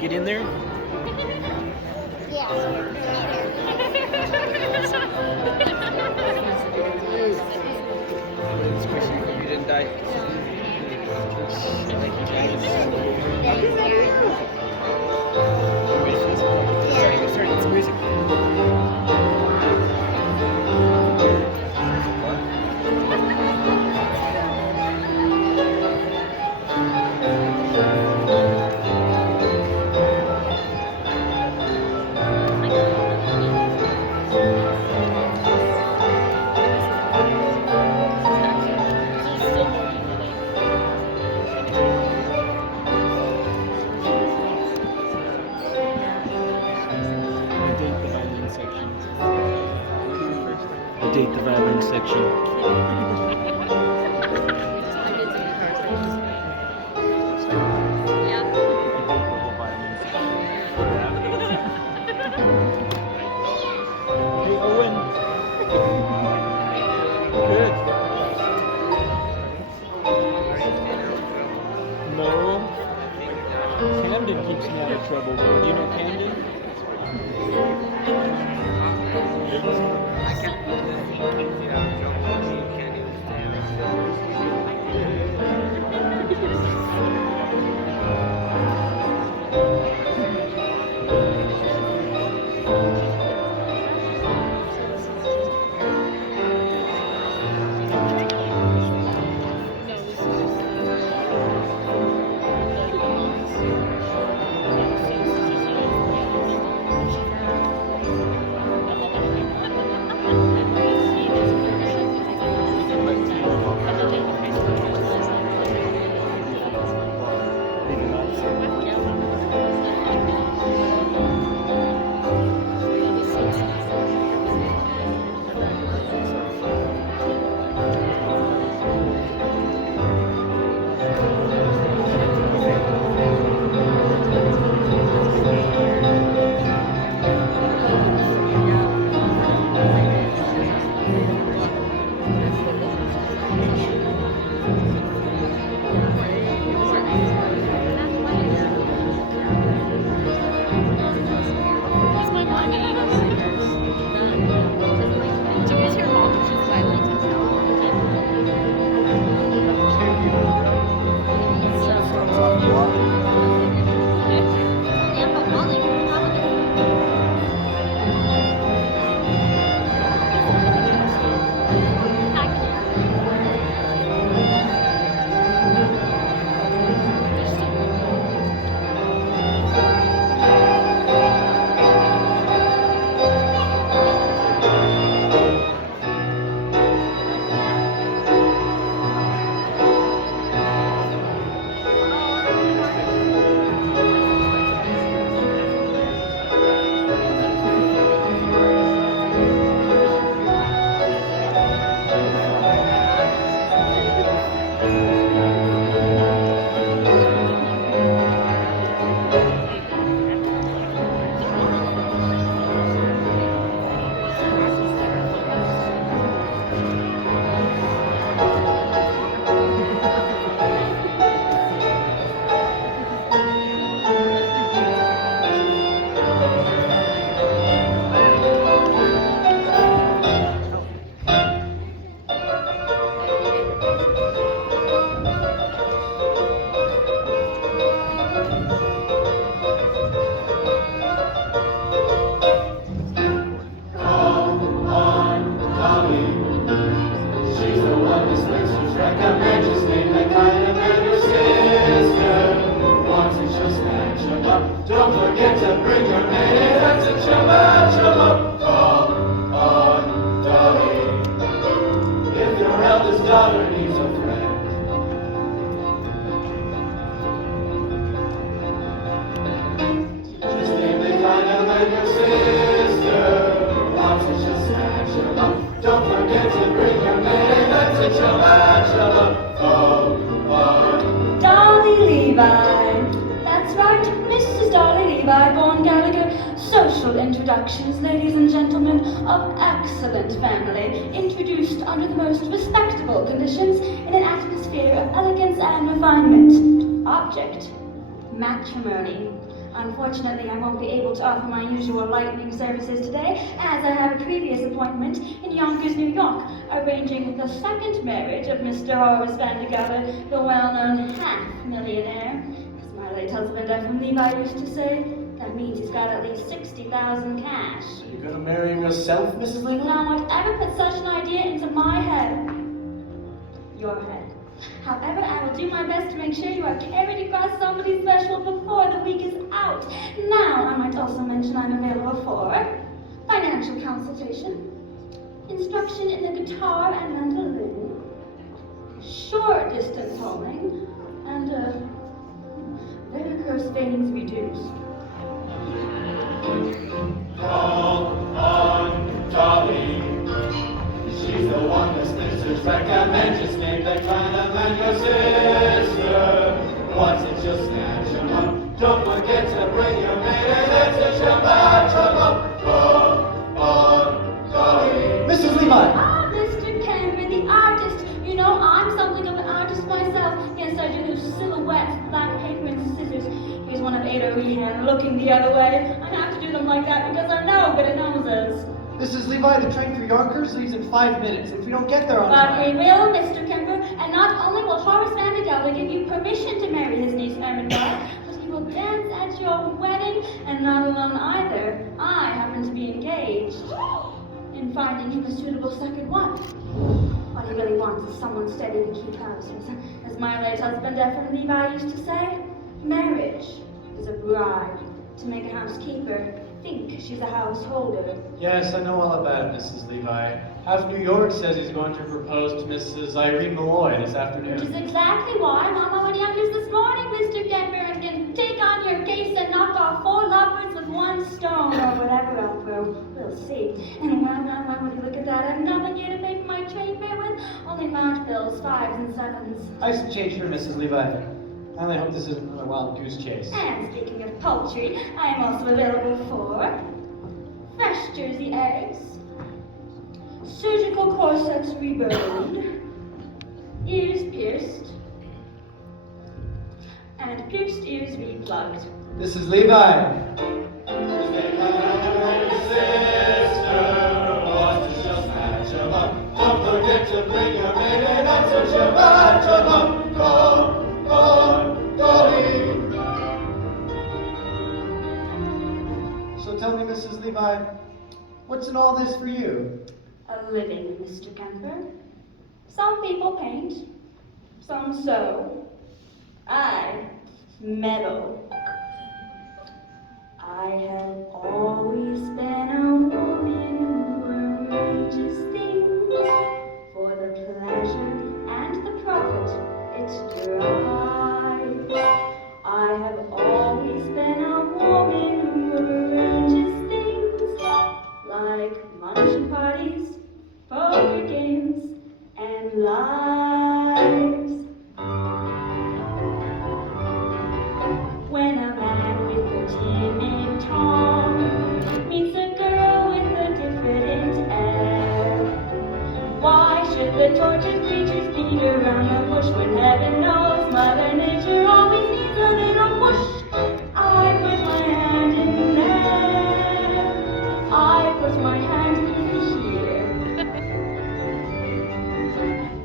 get in there? Yeah. Especially if you didn't die. Starting with some music. Date the violin section. Hey Owen. Good. No. Camden keeps me out of trouble. Do you know Camden? Don't forget to bring your minutes and chumma. Call on Dolly if your eldest daughter needs a friend. Just name the kind of man your sister wants and she'll snatch him up. Don't forget to bring your minutes and chumma. Call on Dolly Levi. That's right, Mrs. Dolly Levi, born Gallagher. Social introductions, ladies and gentlemen of excellent family, introduced under the most respectable conditions in an atmosphere of elegance and refinement. Object, matrimony. Unfortunately, I won't be able to offer my usual lightning services today, as I have a previous appointment in Yonkers, New York, arranging the second marriage of Mr. Horace Van de Gelder, the well-known half-millionaire. As my late husband Ephraim Levi used to say, that means he's got at least 60,000 cash. You're gonna marry him yourself, Mrs. Levi? Now, whatever put such an idea into my head? Your head. However, I will do my best to make sure you are carried across somebody special before the week is out. Now, I might also mention I'm available for financial consultation, instruction in the guitar and mandolin, short distance homing, and varicose veins reduced. Call on Dolly. She's the one the sisters recommend. Just name the kind of man your sister wants, and she'll snatch him up. Don't forget to bring your maid, and that's it, she'll match him up. Call on Dolly. Mrs. Levi! Ah, Mr. Cameron, the artist. You know, I'm something of an artist myself. Yes, I do silhouettes, black paper and scissors. Here's one of Ada Rehan looking the other way. I have to do them like that because I know good noses. Mrs. Levi, the train for Yonkers leaves in 5 minutes. If we don't get there on But time... we will, Mr. Kemper, and not only will Horace Van de Gelder give you permission to marry his niece Ermengarde, but he will dance at your wedding, and not alone either. I happen to be engaged in finding him a suitable second wife. What he really wants is someone steady to keep house. As my late husband Ephraim Levi used to say, marriage is a bribe to make a housekeeper think she's a householder. Yes, I know all about it, Mrs. Levi. Half New York says he's going to propose to Mrs. Irene Malloy this Which is afternoon. exactly why Mama went Yonkers this morning, Mr. Kemper, and can take on your case and knock off 4 lovebirds with 1 stone, or whatever else we'll see. And when would you look at that? I've nothing here to pay for my train fare with, only Mount bills, 5s and 7s. I should change for Mrs. Levi. I only hope this isn't a wild goose chase. And speaking of poultry, I am also available for fresh Jersey eggs, surgical corsets reboned, ears pierced, and pierced ears replugged. Mrs. Levi! Stay kind of sister wants to just match him up. Don't forget to bring your maid, and that's what she'll match him up. Call on Dolly. So tell me, Mrs. Levi, what's in all this for you? A living, Mr. Kemper. Some people paint, some sew. I meddle. I have always been a woman who arranges things for the pleasure and the profit it derives. I have always been a woman who arranges things like luncheon parties, poker games, and lives. When a man with a timid tongue meets a girl with a diffident air, why should the tortured creatures beat around the bush when heaven knows Mother Nature always needs a little push? I put my hand in there. I put my hand in here.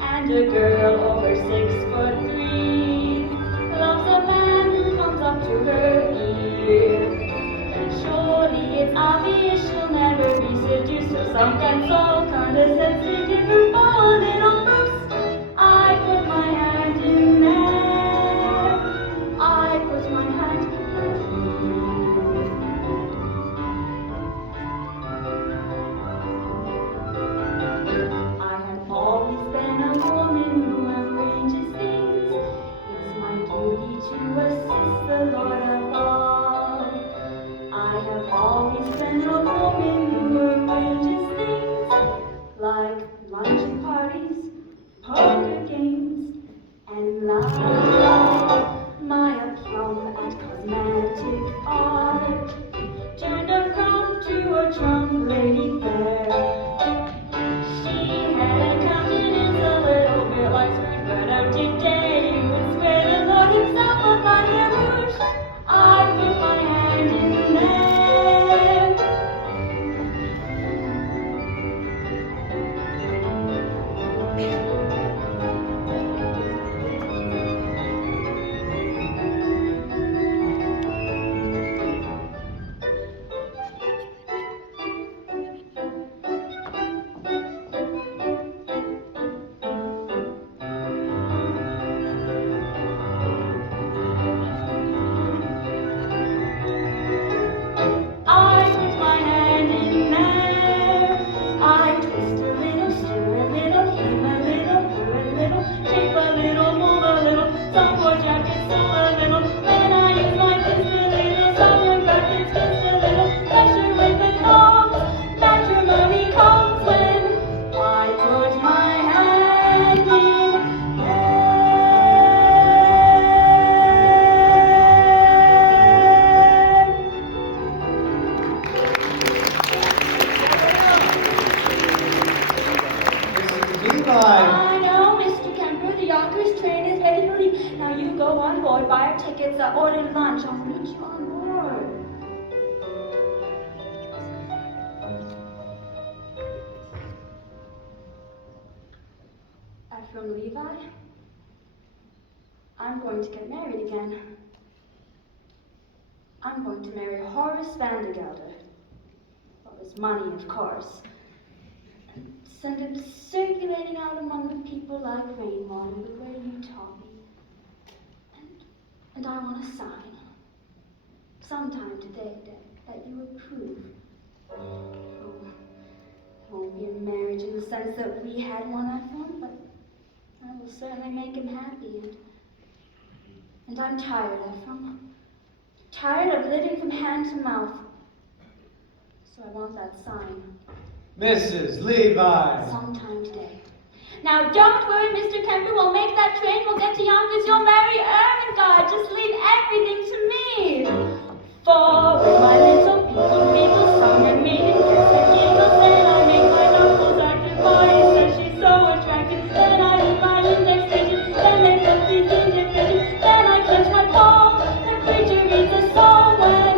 And a girl over 6'3" loves a man who comes up to her ear. Surely it's obvious she'll never be seduced, so some console condescends to give her a little boost. I put my hand in there. I put my hand in I have always been a woman who arranges things. It's my duty to assist the Lord above. I have always been a woman who arranges things like luncheon parties, poker games, and love. My aplomb at cosmetic art turned a crumb to a trump lady fair. She had a countenance a little bit like Scrooge, but oh, today you would swear the Lord himself would find her rouge. I put my hand you go on board, buy our tickets, order lunch. I'll meet you on board. From Levi, I'm going to get married again. I'm going to marry Horace Vandergelder. Well, his money, of course. And send him circulating out among the people like rainwater, the way you taught me. And I want a sign. Sometime today that you approve. Oh, it won't be a marriage in the sense that we had one, I thought, but I will certainly make him happy, and I'm tired, Ephraim. Tired of living from hand to mouth. So I want that sign. Mrs. Levi! Sometime today. Now don't worry, Mr. Kemper, we'll make that train, we'll get to Yonkers, you'll marry Ermengarde. Just leave everything to me. Forward, my little people, people, summer maiden, kiss the giggles, then I make my knuckles active, boy, says she's so attractive, then I hit my index finger, then they put me in their pigeon, then I clench my palm, the preacher reads a psalm when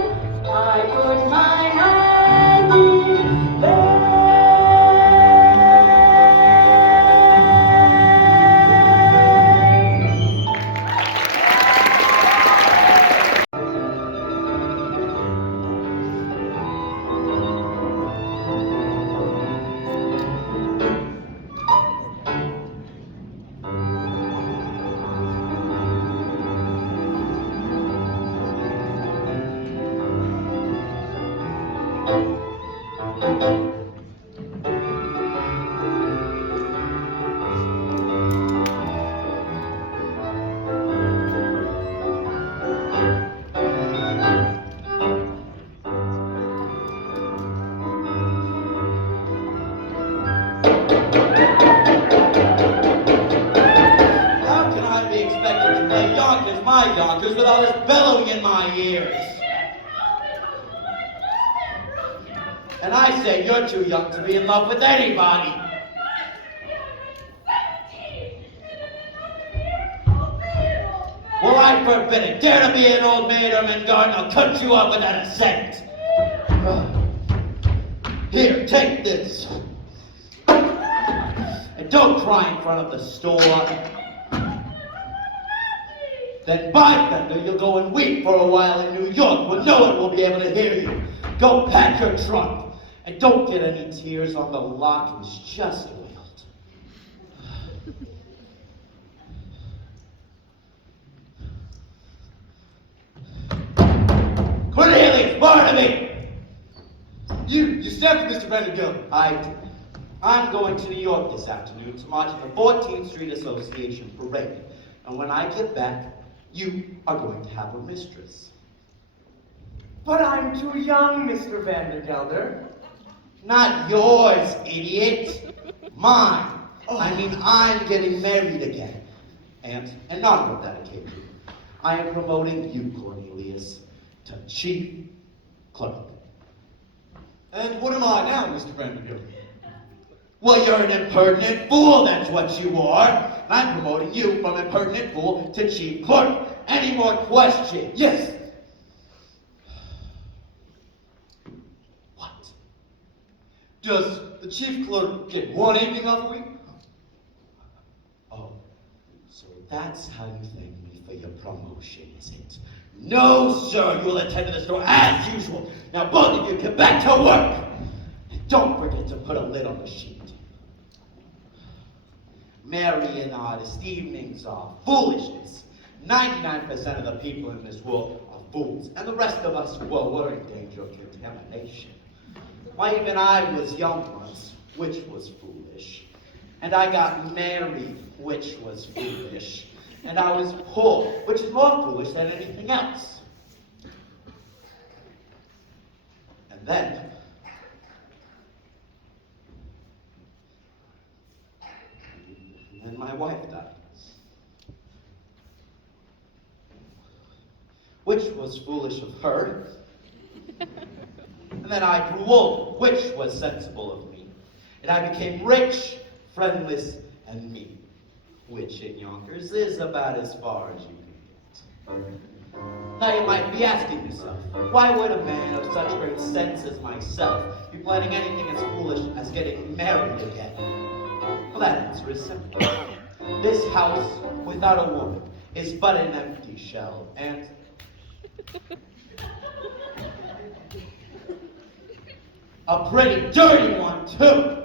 I put my hand in bed. How can I be expected to play Yonkers, my Yonkers, without this bellowing in my ears? And I say you're too young to be in love with anybody. Well, I forbid it. Dare to be an old maid or Ermengarde, I'll cut you off without a cent. Here, take this. And don't cry in front of the store. Then by thunder, you'll go and weep for a while in New York where no one will be able to hear you. Go pack your trunk. And don't get any tears on the lock. It was just oiled. Cornelius, Barnaby! You stepped, Mr. Vanderbilt. I did. I'm going to New York this afternoon to march in the 14th Street Association parade. And when I get back, you are going to have a mistress. But I'm too young, Mr. Vandergelder. Not yours, idiot. Mine. I mean, I'm getting married again. And not on that occasion. I am promoting you, Cornelius, to chief clerk. And what am I now, Mr. Vanderbilt? Well, you're an impertinent fool, that's what you are. And I'm promoting you from impertinent fool to chief clerk. Any more questions? Yes. What? Does the chief clerk get one evening off a week? Oh, so that's how you thank me for your promotion, is it? No, sir, you'll attend to the store as usual. Now, both of you get back to work. And don't forget to put a lid on the sheet. Merry and honest evenings are foolishness. 99% of the people in this world are fools, and the rest of us, well, we're in danger of contamination. Why, even I was young once, which was foolish. And I got married, which was foolish. And I was poor, which is more foolish than anything else. And then my wife died. Which was foolish of her. And then I grew old, which was sensible of me. And I became rich, friendless, and mean, which which in Yonkers is about as far as you can get. Now you might be asking yourself, why would a man of such great sense as myself be planning anything as foolish as getting married again? Well, that answer is simple. This house without a woman is but an empty shell, and a pretty dirty one, too.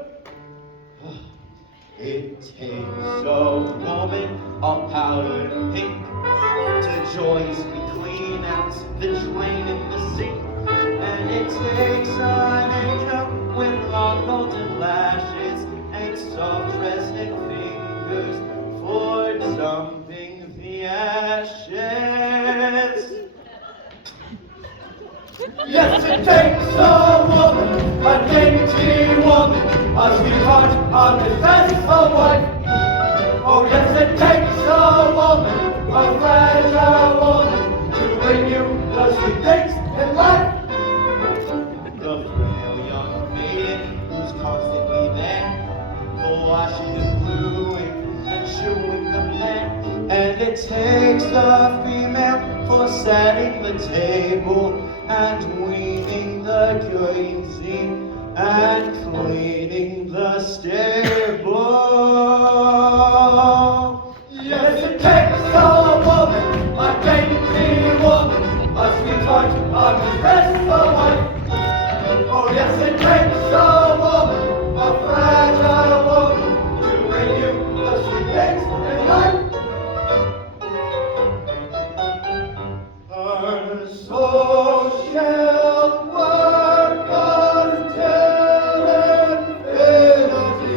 It takes a woman of powdered pink to joyously clean out the drain in the sink. And it takes an angel with long golden lashes and soft rested fingers for dumping the ashes. Yes, it takes a woman, a dainty woman, a sweetheart on the fence, a wife. Oh, yes, it takes a woman, a fragile woman, to bring you the sweet things in life. The frail young maiden who's constantly there, washing and gluing and chewing the man. And it takes the female for setting the table and weaning the grazing and cleaning the stable. Yes, it takes a woman, a dainty woman, a sweetheart on the dress, a wife. Oh, yes, it takes a woman, a fragile woman, to bring you the sweet things in life. Her soul shall work until infinity,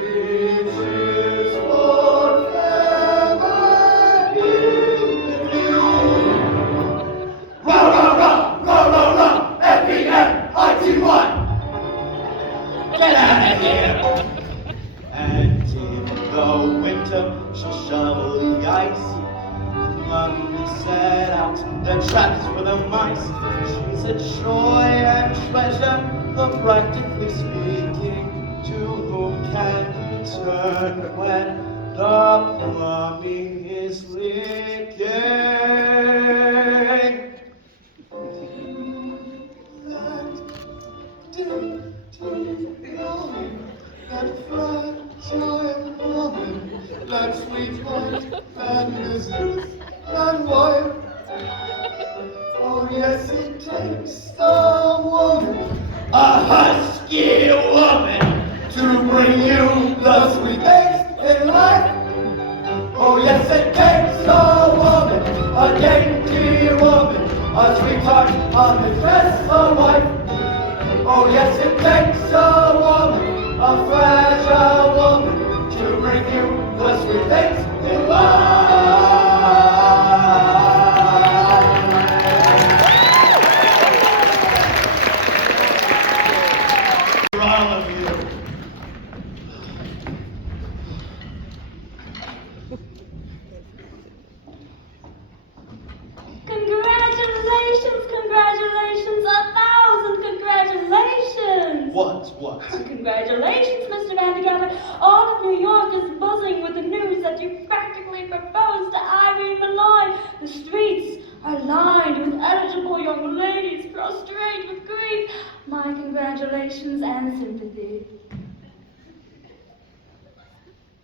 reaches forever dignity. Rah, rah, rah, rah, rah, rah, F-E-M-I-T-Y. Get out of here! And in the winter she'll shovel the ice. Mommy set out the traps for the mice. She's a joy and treasure, though practically speaking, to whom can you turn when the plumbing is leaking? That fragile woman, that sweetheart, that Mrs. and wife. Oh, yes, it takes a woman, A husky woman! to bring you the sweet things in life. Oh, yes, it takes a woman, a dainty woman, a sweetheart on the dress, a wife. Oh, yes, it takes a woman, a fragile woman, to bring you the sweet things in life. For all of you. Congratulations, congratulations, 1,000 congratulations! What? Congratulations, Mr. Vandergelder. All of New York is buzzing with the news that you practically proposed to Irene Malloy. The streets are lined with eligible young ladies prostrate with grief. My congratulations and sympathy.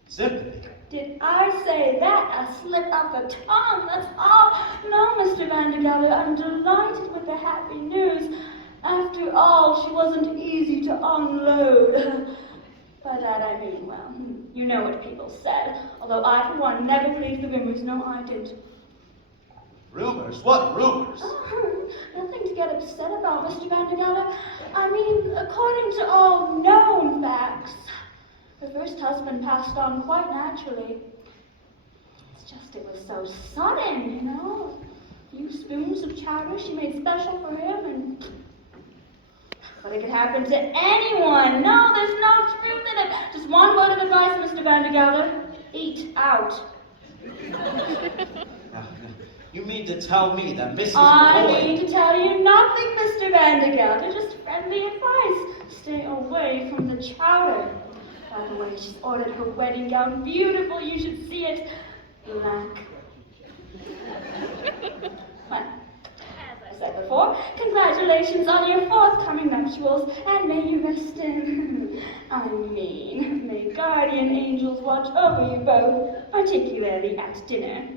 Sympathy? Did I say that? A slip of the tongue, that's all. No, Mr. Vandergelder, I'm delighted with the happy news. After all, she wasn't easy to unload. By that I mean, well, you know what people said. Although I, for one, never believed the rumors. No, I didn't. Rumors? What rumors? Nothing to get upset about, Mr. Vandergelder. I mean, according to all known facts, her first husband passed on quite naturally. It's just it was so sudden, you know. A few spoons of chowder she made special for him, and but it could happen to anyone. No, there's no truth in it. Just one word of advice, Mr. Vandergelder. Eat out. Now, you mean to tell me that Mrs. I Boyd... mean to tell you nothing, Mr. Vandergelder. Just friendly advice. Stay away from the chowder. By the way, she's ordered her wedding gown. Beautiful, you should see it. Black. Well, as I said before, congratulations on your forthcoming nuptials, and may you rest in, may guardian angels watch over you both, particularly at dinner.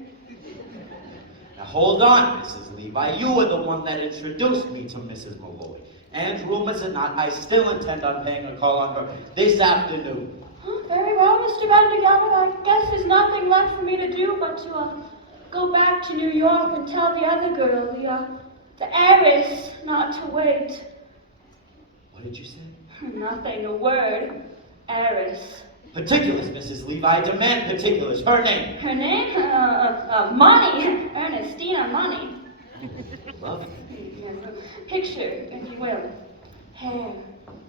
Now hold on, Mrs. Levi. You were the one that introduced me to Mrs. Malloy. And rumors or not, I still intend on paying a call on her this afternoon. Very well, Mr. Vandergamma. I guess there's nothing left for me to do but to go back to New York and tell the other girl, the heiress, not to wait. What did you say? Nothing, a word. Heiress. Particulars, Mrs. Levi. I demand particulars. Her name. Her name? Money. Ernestina Money. Love. Yes, picture, if you will. Hair,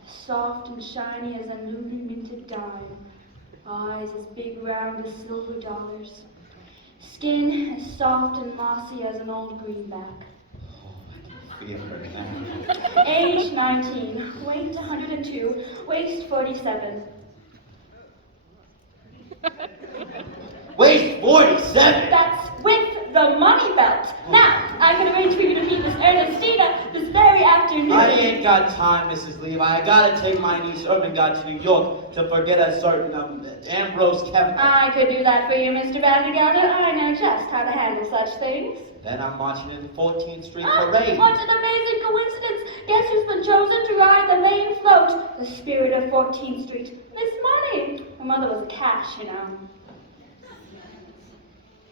soft and shiny as a newly minted dime. Eyes as big round as silver dollars. Skin as soft and mossy as an old greenback. Oh, I can feel her now. Age 19, weight 102, waist 47. Waist 47! That's with the money belt. Now, I can arrange for you to meet Miss Ernestina this very afternoon. I ain't got time, Mrs. Levi. I gotta take my niece Ermengarde to New York to forget a certain Ambrose Kemper. I could do that for you, Mr. Vandergelder. I know just how to handle such things. Then I'm marching in the 14th Street Parade. What an amazing coincidence! Guess who's been chosen to ride the main float? The spirit of 14th Street. Miss Money. Her mother was a cash, you know.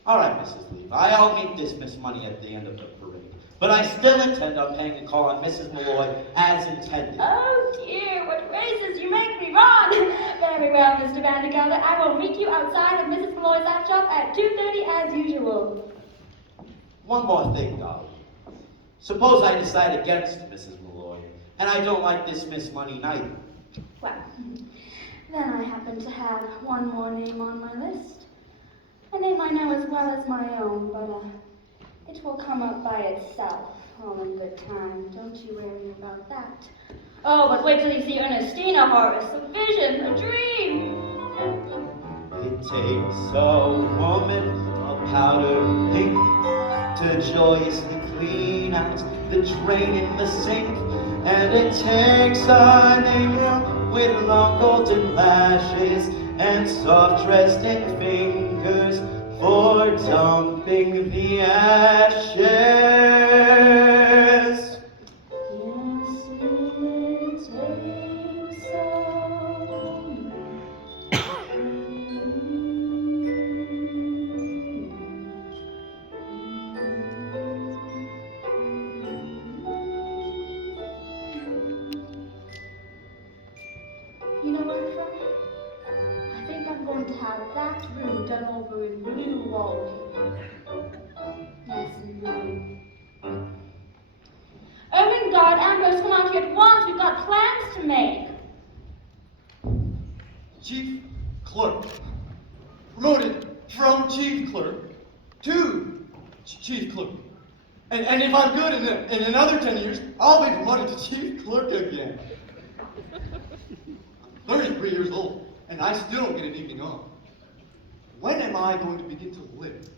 All right, Mrs. Levi. I'll meet this Miss Money at the end of the parade. But I still intend on paying a call on Mrs. Malloy as intended. Oh dear, what races you make me run! Very well, Mr. Vandergelder. I will meet you outside of Mrs. Malloy's app shop at 2:30 as usual. One more thing, Dolly. Suppose I decide against Mrs. Malloy, and I don't like this Miss Money neither. Well, then I happen to have one more name on my list. A name I know as well as my own, but it will come up by itself, all in good time. Don't you worry about that. Oh, but wait till you see Ernestina, Horace. A vision, a dream. It takes a woman of powder pink to joyously clean out the drain in the sink. And it takes an angel with long golden lashes and soft resting fingers for dumping the ashes. Yes, it takes a You know what, Frank? I think I'm going to have that room done over in blue wallpaper. Yes, in blue. Ermengarde, Ambrose, come out here at once. We've got plans to make. Chief clerk. Promoted from chief clerk to chief clerk. And if I'm good in another 10 years, I'll be promoted to chief clerk again. 33 years old, and I still don't get an evening off. When am I going to begin to live?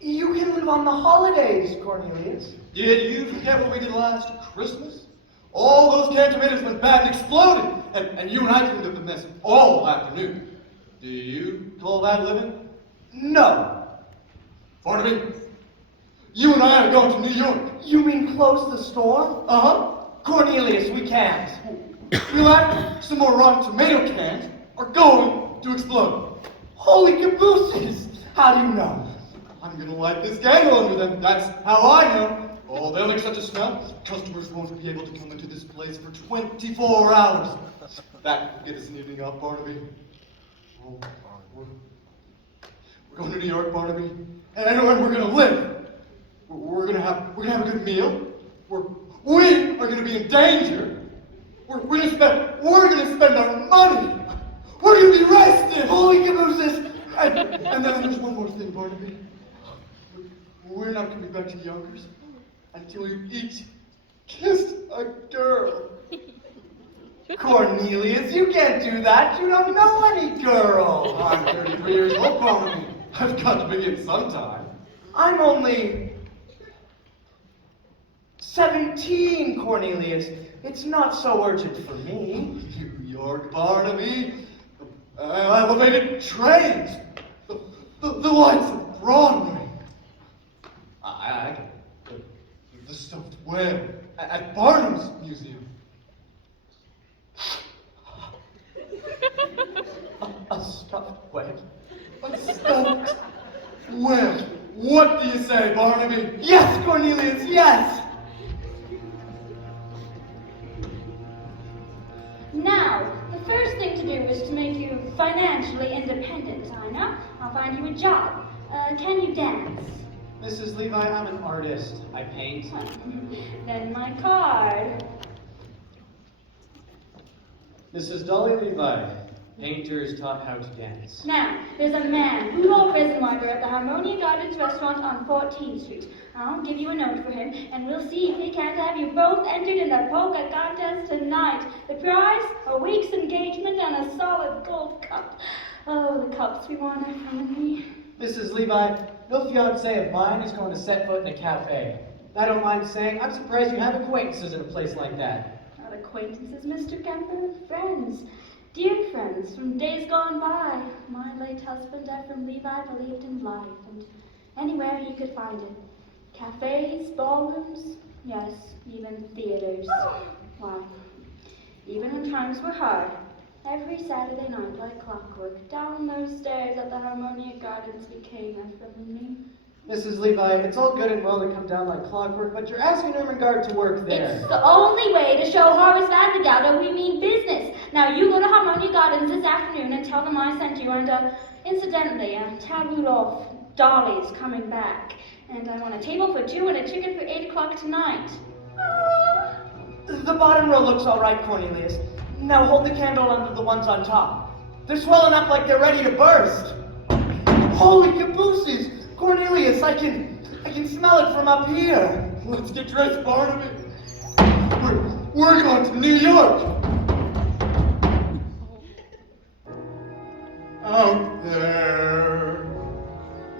You can live on the holidays, Cornelius. Did you forget what we did last Christmas? All those canned tomatoes went bad and exploded, and you and I cleaned up the mess all afternoon. Do you call that living? No. Barnaby, you and I are going to New York. You mean close the store? Uh-huh. Cornelius, we can't. You like some more rotten tomato cans are going to explode. Holy cabooses! How do you know? I'm gonna light this candle under them. That's how I know. Oh, they'll make such a smell. Customers won't be able to come into this place for 24 hours. That will get us an evening off, Barnaby. Oh, we're going to New York, Barnaby, and we're gonna live. We're gonna have a good meal. We are gonna be in danger. We're gonna spend our money. We're gonna be arrested. Holy cabooses! And then there's one more thing, Barnaby. We're not coming back to Yonkers until you each kissed a girl. Cornelius, you can't do that. You don't know any girl. I'm 33 years old, Barnaby. I've got to begin sometime. I'm only 17, Cornelius. It's not so urgent for me. New York, Barnaby. Elevated trains. The lights of Broadway. The stuffed whale at Barnum's Museum. A stuffed whale? A stuffed whale. What do you say, Barnaby? Yes, Cornelius, yes! Now, the first thing to do is to make you financially independent, Ina. I'll find you a job. Can you dance? Mrs. Levi, I'm an artist. I paint. Then my card. Mrs. Dolly Levi, painters taught how to dance. Now, there's a man, Rudolph Risenmarker, at the Harmonia Gardens restaurant on 14th Street. I'll give you a note for him, and we'll see if he can't have you both entered in the polka contest tonight. The prize, a week's engagement and a solid gold cup. Oh, the cups we want are from me. Mrs. Levi, no fiancé of mine is going to set foot in a cafe. I don't mind saying, I'm surprised you have acquaintances in a place like that. Not acquaintances, Mr. Kemper. Friends. Dear friends from days gone by. My late husband, Ephraim Levi, believed in life, and anywhere he could find it. Cafes, ballrooms, yes, even theaters. Why, even when times were hard, every Saturday night like clockwork, down those stairs at the Harmonia Gardens we came, Ephraim and me. Mrs. Levi, it's all good and well to come down like clockwork, but you're asking in regard to work there. It's the only way to show Horace Vandergelder we mean business. Now you go to Harmonia Gardens this afternoon and tell them I sent you, and incidentally, tell Rudolph Dolly's coming back. And I want a table for 2 and a chicken for 8 o'clock tonight. The bottom row looks all right, Cornelius. Now hold the candle under the ones on top. They're swelling up like they're ready to burst. Holy cabooses! Cornelius, I can smell it from up here. Let's get dressed, Barnaby. We're going to New York. Out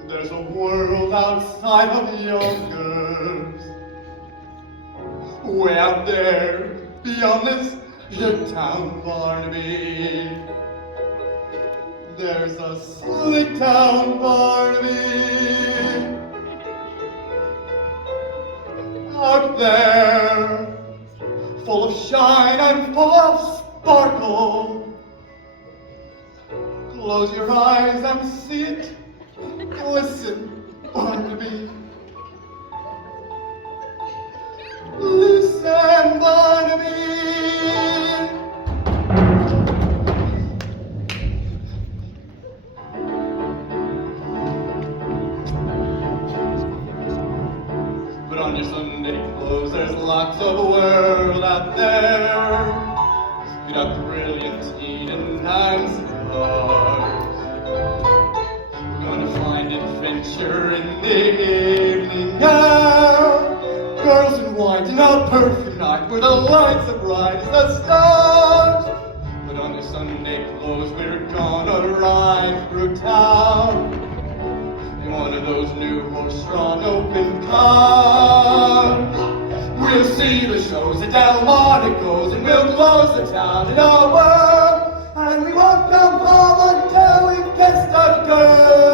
there's a world outside of Yonkers. Way out there, beyond this here town, Barnaby. There's a slick town, Barnaby. Out there, full of shine and full of sparkle. Close your eyes and see it. Listen, Barnaby. Listen, Barnaby. Put on your Sunday clothes, there's lots of world out there. Speed up the brilliant Eden and stars. We're gonna find adventure in the evening now. Girls and wine in a perfect night where the lights are bright as the stars. Put on your Sunday clothes, we're gonna ride through town. In one of those new horse-drawn open cars. We'll see the shows at Delmonico's and we'll close the town in a whirl. And we won't come home until we've kissed a girl.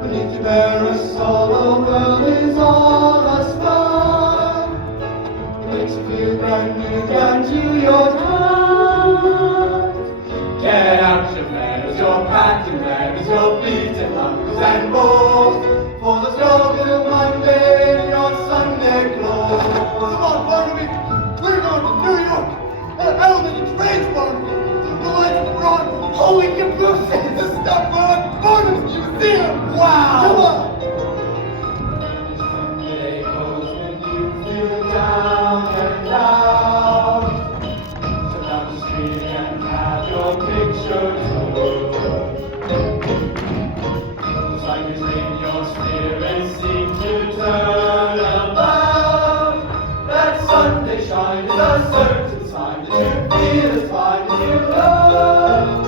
Beneath your parasol, the world is all a smile. It makes you feel brand new down to your toes. Get out your manners, your packing bags, your beaten uncles and bows. For the struggle of Monday in your Sunday clothes. Come on, Barnaby, we're going to New York. Elevated trains, Barnaby. The lights of Broadway. Holy cabooses! The stuff on Barnum's Museum. Wow! sign is a certain sign that you feel as fine as you love.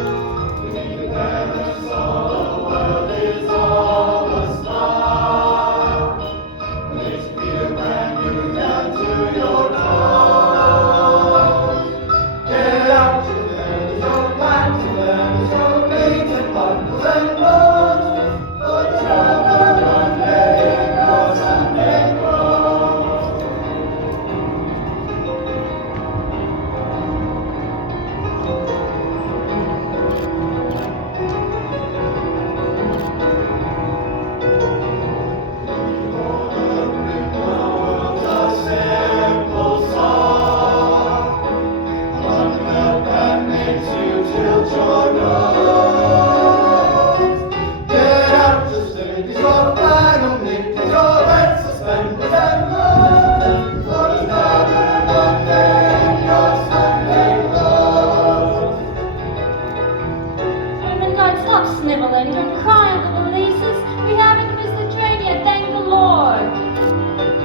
Beneath the canvas, all the world is all a smile. Makes you feel brand new down to your toes. Get out to there, your plans to them, your mates and bundles and bones. For trouble one day your Sunday grows. Ermengarde, stop sniveling. Don't cry, little Lisa's. We haven't missed the train yet, thank the Lord.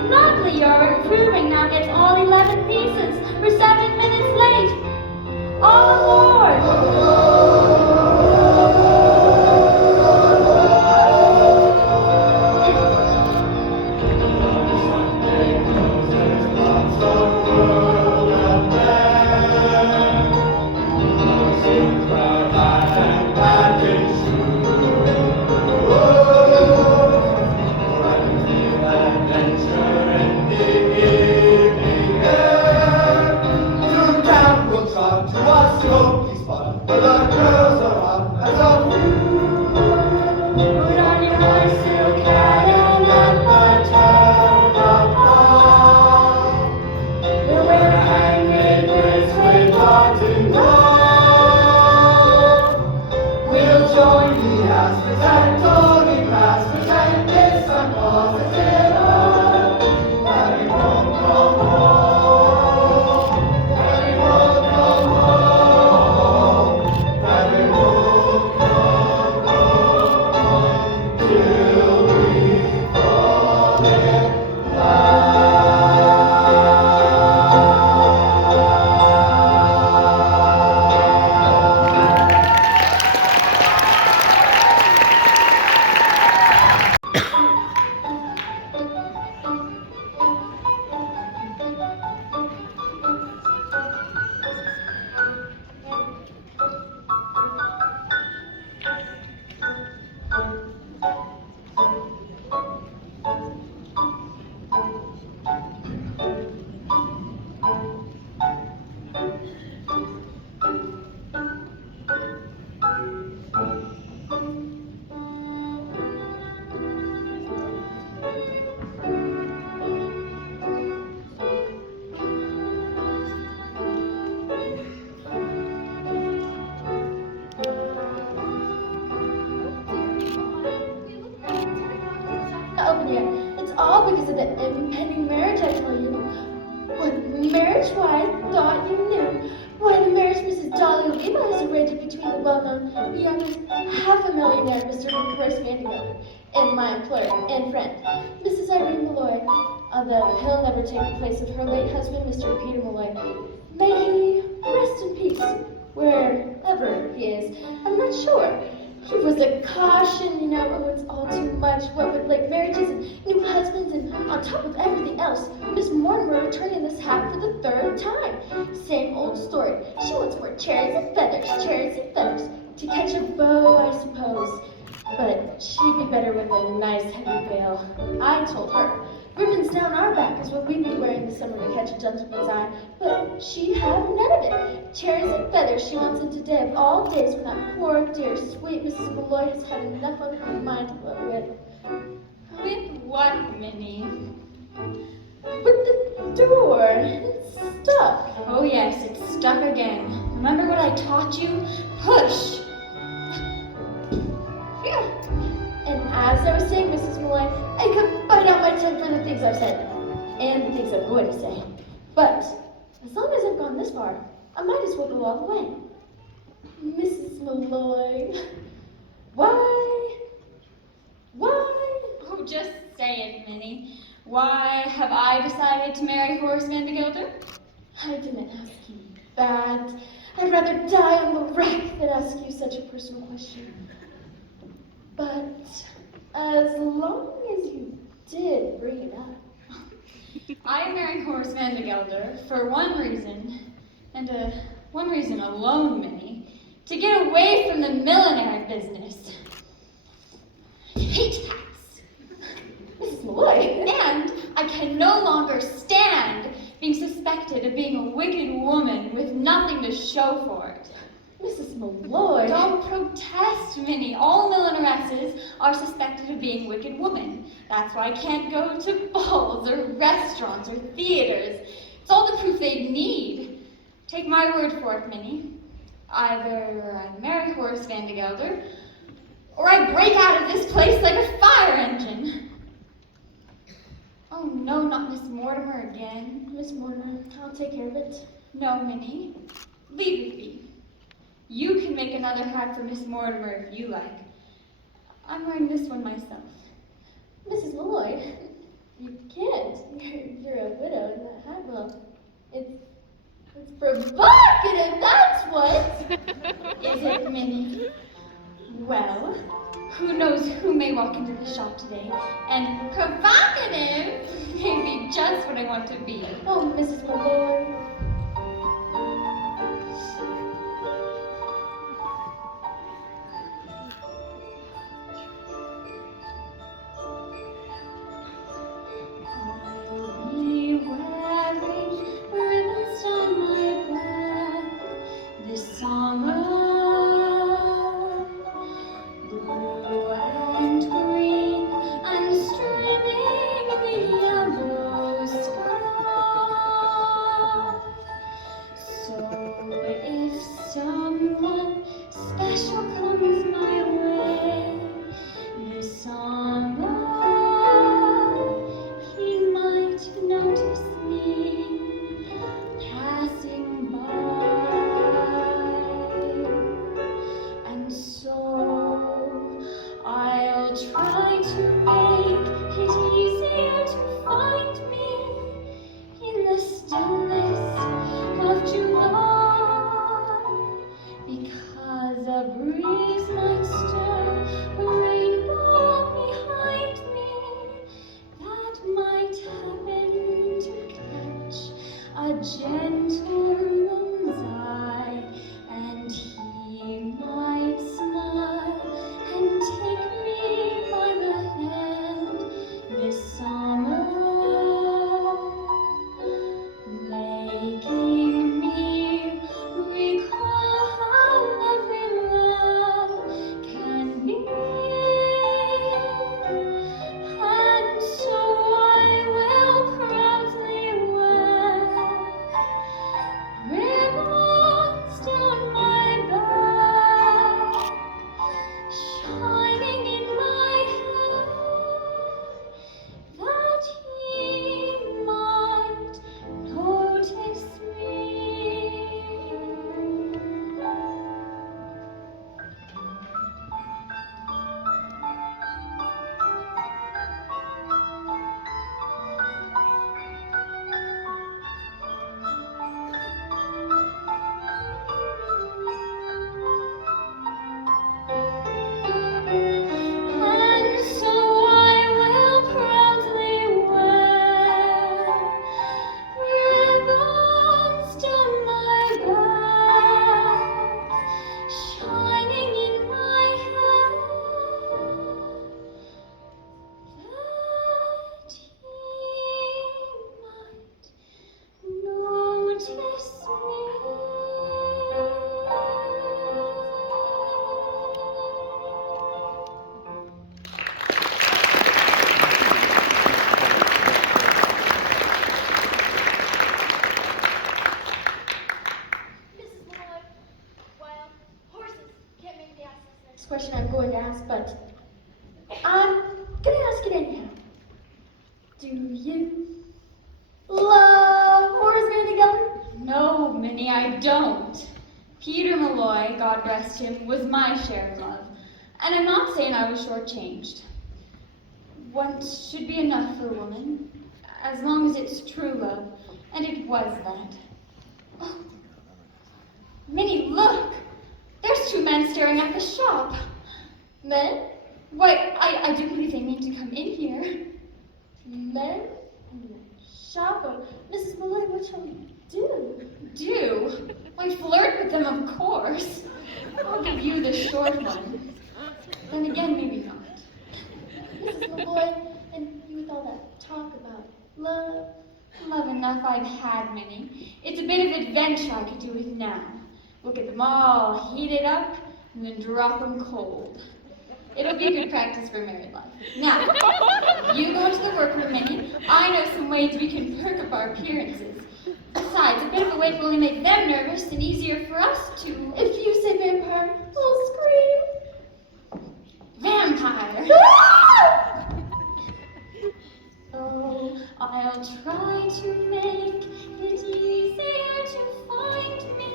Lovely, you're improving. Now get all 11 pieces. We're 7 minutes late. All aboard! Put on your high silk hat and up the turnpike. We'll wear a handmade dress with cotton gold. We'll join the Astors and Tony Masters and get some positive hope. And we won't come home. And we won't come home. And we won't come home till we fall in Open here. It's all because of the impending marriage, I tell you. What marriage? Why, I thought you knew. Why, the marriage Mrs. Dolly Levi has arranged between the well-known young half-a-millionaire Mr. Horace Vanderbilt and my employer and friend, Mrs. Irene Malloy. Although he'll never take the place of her late husband, Mr. Peter Malloy. May he rest in peace, wherever he is. I'm not sure. He was a caution, you know, oh, it's all too much. What with like marriages and new husbands and on top of everything else, Miss Mortimer returning this hat for the 3rd time. Same old story. She wants more cherries and feathers, to catch a beau, I suppose. But she'd be better with a nice heavy veil. I told her. Ribbons down our back is what we'd be wearing this summer to catch a gentleman's eye. But she'd have none of it. Cherries and feathers she wants it today of all days when that poor, dear, sweet Mrs. Malloy has had enough on her mind to live with. With what, Minnie? With the door. It's stuck. Oh yes, it's stuck again. Remember what I taught you? Push! Yeah. And as I was saying, Mrs. Malloy, I could bite out my tongue for the things I've said. And the things I'm going to say. But as long as I've gone this far, I might as well go all the way. Mrs. Malloy. Why? Oh, just say it, Minnie. Why have I decided to marry Horace Vandergilder? I didn't ask you that. I'd rather die on the rack than ask you such a personal question. But as long as you did bring it up. I married Horace Van de Gelder for one reason, and one reason alone, Minnie, to get away from the millinery business. I hate hats. Mrs. Malloy. And I can no longer stand being suspected of being a wicked woman with nothing to show for it. Mrs. Malloy. Don't protest, Minnie. All millineresses are suspected of being wicked women. That's why I can't go to balls or restaurants or theaters. It's all the proof they need. Take my word for it, Minnie. Either I marry Horace Van de Gelder, or I break out of this place like a fire engine. Oh no, not Miss Mortimer again. Miss Mortimer, I'll take care of it. No, Minnie. Leave it be. You can make another hat for Miss Mortimer if you like. I'm wearing this one myself. Mrs. Malloy, you can't. You're a widow in that hat. Well, it's provocative, that's what. Is it, Minnie? Well, who knows who may walk into the shop today, and provocative may be just what I want to be. Oh, Mrs. Malloy. I'll be wearing ribbons down my back this summer. Blue and green and streaming the yellow sky. So if someone special comes my way this summer, he might notice me passing by. And so I'll try to make it easier to find me in the stillness of July, because a breeze might stir a rainbow behind me that might happen to catch a gentleman's eye, and he might smile and take me by the hand this summer, making me recall how lovely love can be. And so I will proudly wear ribbons down my back, shining in my hair, that he might notice me. And so I will proudly wear ribbons down my back, shining in my hair, that he might notice Mrs. Malloy, well, horses can't make me ask this next question I'm going to ask, but I'm going to ask it anyhow. Do you love Horace Van de Gelder? No, Minnie, I don't. Peter Malloy, God rest him, was my share of love. And I'm not saying I was shortchanged. Once should be enough for a woman, as long as it's true love, and it was that. men staring at the shop. Men? Why, I do believe they mean to come in here. Men? In the shop? Oh, Mrs. Malloy, what shall we do? Do? Why, flirt with them, of course. I'll give you the short one. Then again, maybe not. Mrs. Malloy, and you with all that talk about love. Love enough, I've had many. It's a bit of adventure I could do with now. We'll get them all heated up and then drop them cold. It'll be good practice for married life. Now, you go into the workroom, Minnie. I know some ways we can perk up our appearances. Besides, a bit of a wait will only make them nervous and easier for us to... If you say vampire, I'll scream. Vampire! Oh, I'll try to make it easier to find me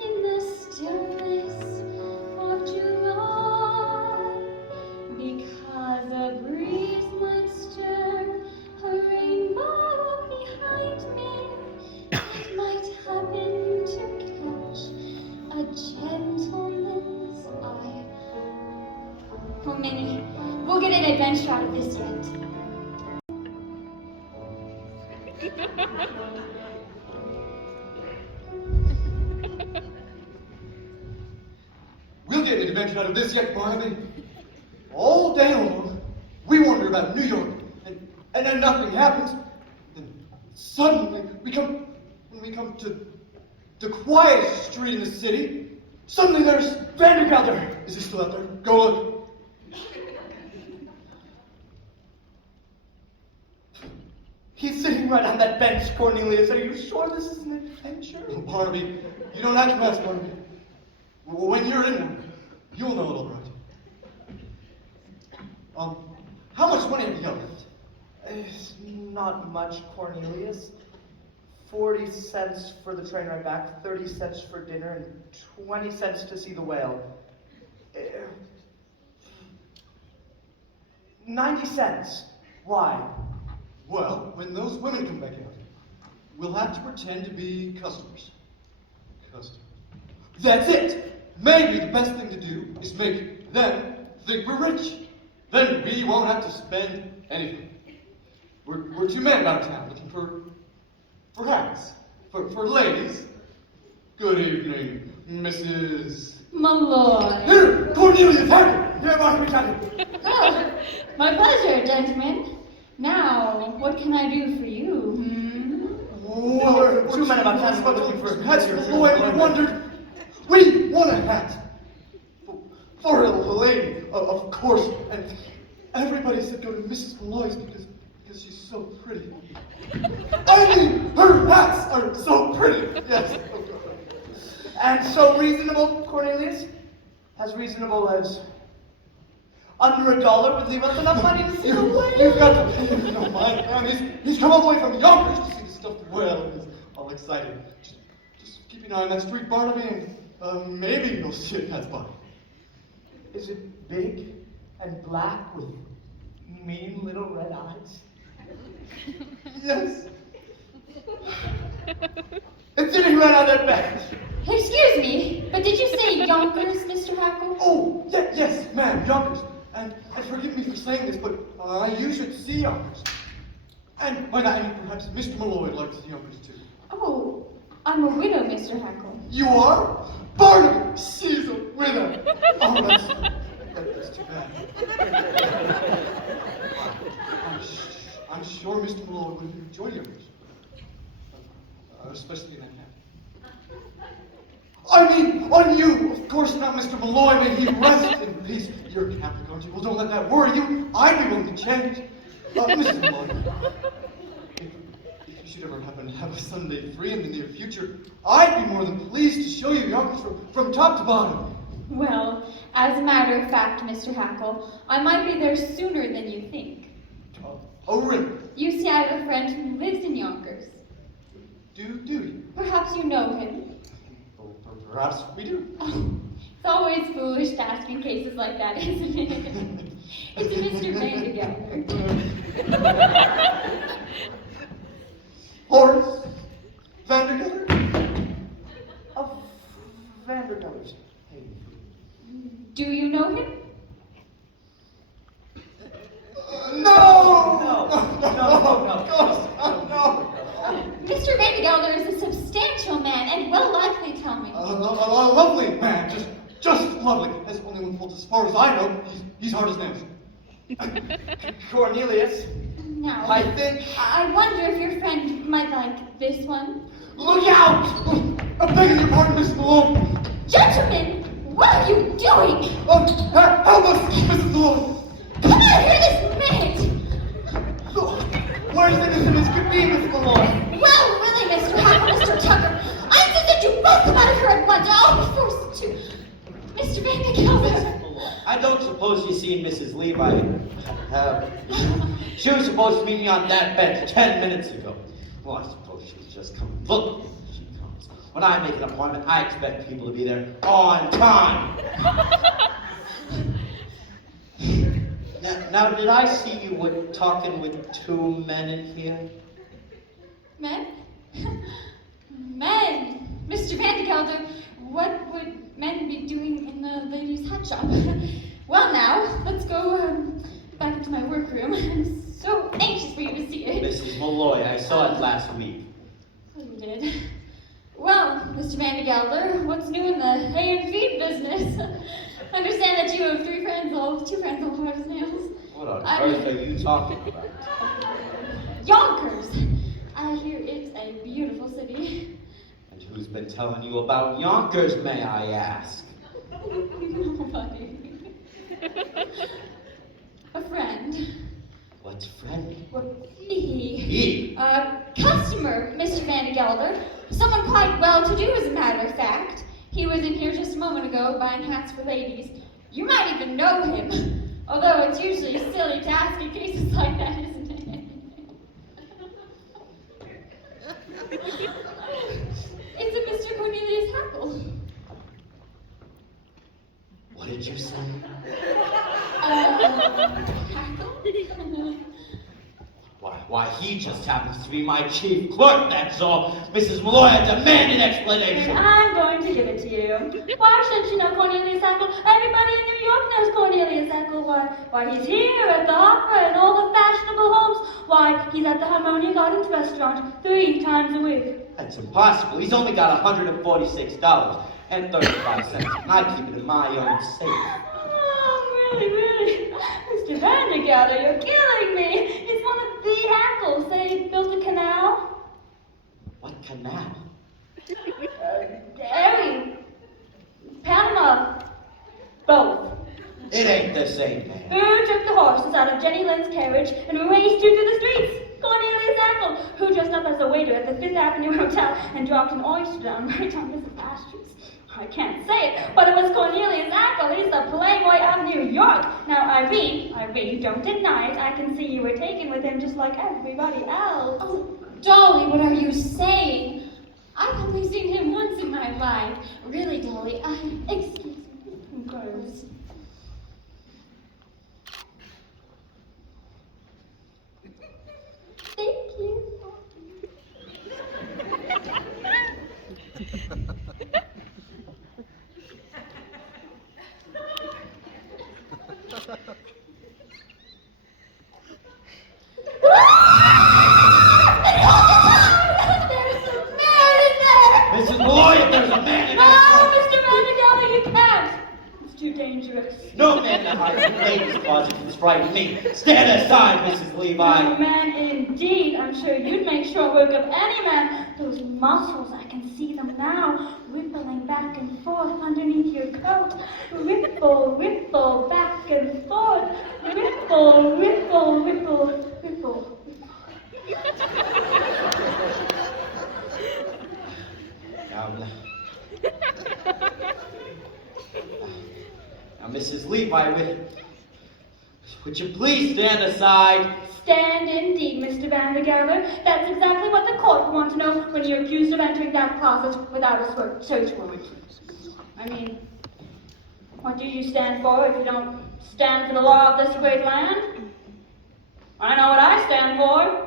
in the stillness of July, because a breeze might stir a rainbow behind me. It might happen to catch a gentleman's eye. Oh, Minnie, we'll get an adventure out of this yet. We'll get an adventure out of this yet, Barnaby. All day long, we wander about New York, and then nothing happens. Then suddenly, we come to the quietest street in the city. Suddenly there's Vandergelder. Is he still out there? Go look. He's sitting right on that bench, Cornelius. Are you sure this is an adventure? Barnaby, you don't have to ask, Barnaby. When you're in one, you'll know it all right. How much money have you got left? It's not much, Cornelius. 40 cents for the train ride back, 30 cents for dinner, and 20 cents to see the whale. 90 cents. Why? Well, when those women come back out, we'll have to pretend to be customers. That's it! Maybe the best thing to do is make them think we're rich. Then we won't have to spend anything. We're two men about town looking for hats. For ladies. Good evening, Mrs. Malloy. Here, Cornelius, Hackett! Here, Barnaby Tackett. Oh, my pleasure, gentlemen. Now, what can I do for you? Well, we're two men about town looking for hats. Boy, we wondered. We want a hat. For a lady, of course. And everybody said go to Mrs. Malloy's because she's so pretty. I mean, her hats are so pretty. Yes. And so reasonable, Cornelius? As reasonable as under $1 would leave us enough money to see the whale. You've got to pay him no mind, man. He's come all the way from Yonkers to see the stuffed whale. He's all excited. Just keep an eye on that street, Barnaby, and maybe you'll see a cat's body. Is it big and black with mean little red eyes? Yes. It's sitting right on that bench. Excuse me, but did you say Yonkers, Mr. Hackle? Oh, yes, ma'am, Yonkers. And forgive me for saying this, but you should see Yonkers. And by that I mean perhaps Mr. Malloy likes Yonkers too. Oh, I'm a widow, Mr. Hackle. You are? Barnaby, she's a widow. Oh, that's too bad. I'm sure Mr. Malloy would enjoy Yonkers. Especially in that hat. I mean, on you! Of course not, Mr. Malloy. May he rest in peace. You're a Catholic, aren't you? Well, don't let that worry you. I'd be willing to change. Mrs. Malloy, if you should ever happen to have a Sunday free in the near future, I'd be more than pleased to show you Yonkers from top to bottom. Well, as a matter of fact, Mr. Hackle, I might be there sooner than you think. Oh, really? You see, I have a friend who lives in Yonkers. Do you? Perhaps you know him. Oh, perhaps we do. Oh, it's always foolish to ask in cases like that, isn't it? It's Mr. Vandergelder. Horace Vandergelder? Of Vandergelder's. Hey, Elder is a substantial man and will likely tell me. A lovely man, just lovely. As only one fault, as far as I know, he's hard as nails. Cornelius, Now, I think... I wonder if your friend might like this one. Look out! I'm begging your pardon, Miss Malone. Gentlemen, what are you doing? Help us, Mrs. Malone. Come out here this minute! Where's the Miss could be, Miss Malone? Well, really, Mr. Hackle, Mr. Tucker, I insist that you both come out of here at once. I'll be forced to. Mr. Van de Gelder. I don't suppose you've seen Mrs. Levi. She was supposed to meet me on that bench 10 minutes ago. Well, I suppose she's just coming. Look, she comes. When I make an appointment, I expect people to be there on time. Now, did I see you were talking with two men in here? Men? Men! Mr. Van de Gelder, what would men be doing in the ladies' hat shop? Well now, let's go back into my workroom. I'm so anxious for you to see it. Mrs. Malloy, I saw it last week. Oh, you did? Well, Mr. Van de Gelder, what's new in the hay and feed business? I understand that you have two friends all hard as nails. What on earth are you talking about? Yonkers! I hear it's a beautiful city. And who's been telling you about Yonkers, may I ask? Nobody. A friend. What's friend? Well, he. He? Customer, Mr. Van de Gelder. Someone quite well-to-do, as a matter of fact. He was in here just a moment ago buying hats for ladies. You might even know him. Although it's usually silly to ask in cases like that, isn't it? It's a Mr. Cornelius Hackle. What did you say? Hackle? Why, he just happens to be my chief clerk, that's all. Mrs. Malloy, I demand an explanation. And I'm going to give it to you. Why shouldn't you know Cornelius Hackle? Everybody in New York knows Cornelius Hackle. Why, he's here at the opera and all the fashionable homes. Why, he's at the Harmonia Gardens restaurant 3 times a week. That's impossible. He's only got $146 and 35 cents, and I keep it in my own safe. Oh, really? Mr. Van de Gelder, you're killing me. It's one of the Hackles. They built a canal. What canal? Erie. Panama. Both. It ain't the same man. Who took the horses out of Jenny Lynn's carriage and raced you through the streets? Cornelius Hackle, who dressed up as a waiter at the Fifth Avenue Hotel and dropped an oyster down right on Mrs. Astor's. I can't say it, but it was Cornelius Hackle. He's the playboy of New York. Now, Irene, don't deny it. I can see you were taken with him just like everybody else. Oh, Dolly, what are you saying? I've only seen him once in my life. Really, Dolly, excuse me. Of course. Thank you. Mrs. Malloy, if there's a man in No, there. Mr. Van de Gelder, you can't. It's too dangerous. No man that hides in the ladies' closet can frighten me. Stand aside, Mrs. Levi. No man indeed. I'm sure you'd make short work of any man. Those muscles, I can see them now, rippling back and forth underneath your coat. Ripple, ripple, back and forth. Ripple, ripple, ripple, ripple. Now, Mrs. Levi, would you please stand aside? Stand indeed, Mr. Van de Gelder. That's exactly what the court will want to know when you're accused of entering that closet without a search warrant. I mean, what do you stand for if you don't stand for the law of this great land? I know what I stand for.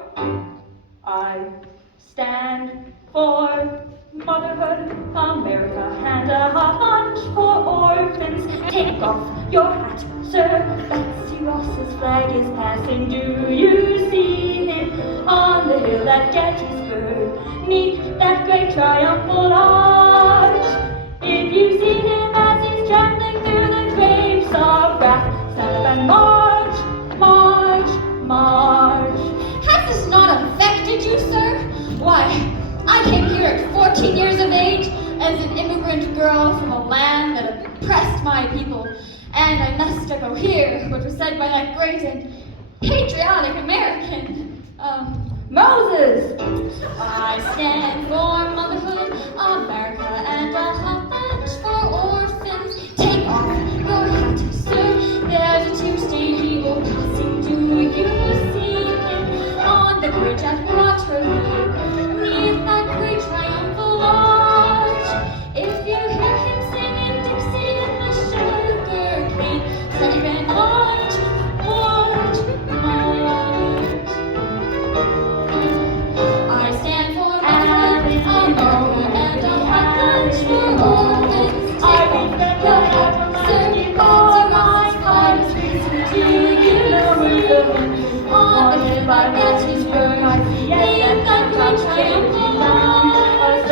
I stand for motherhood, America, and a hot lunch for orphans. Take off your hat, sir. Betsy Ross's flag is passing. Do you see him on the hill at Gettysburg? 'neath that great triumphal arch. If you see him as he's trampling through the grapes of wrath, stand up and march, march, march. Has this not affected you, sir? Why, I came here at 14 years of age as an immigrant girl from a land that oppressed my people, and I must echo here what was said by that great and patriotic American, Moses! I stand for motherhood, America, and a hot bench for orphans. Take off your hat, sir. There's a two-stage eagle passing. Do you see him on the bridge at Waterloo? Neath that great triumphal arch. If you hear him singing Dixie in the sugar cane, stand and march, march, march. I stand for America and a hot lunch for orphans. Take off your hat, sir. All my heart is racing. Do you see him on the hill by Gettysburg? Neath that great triumphal arch.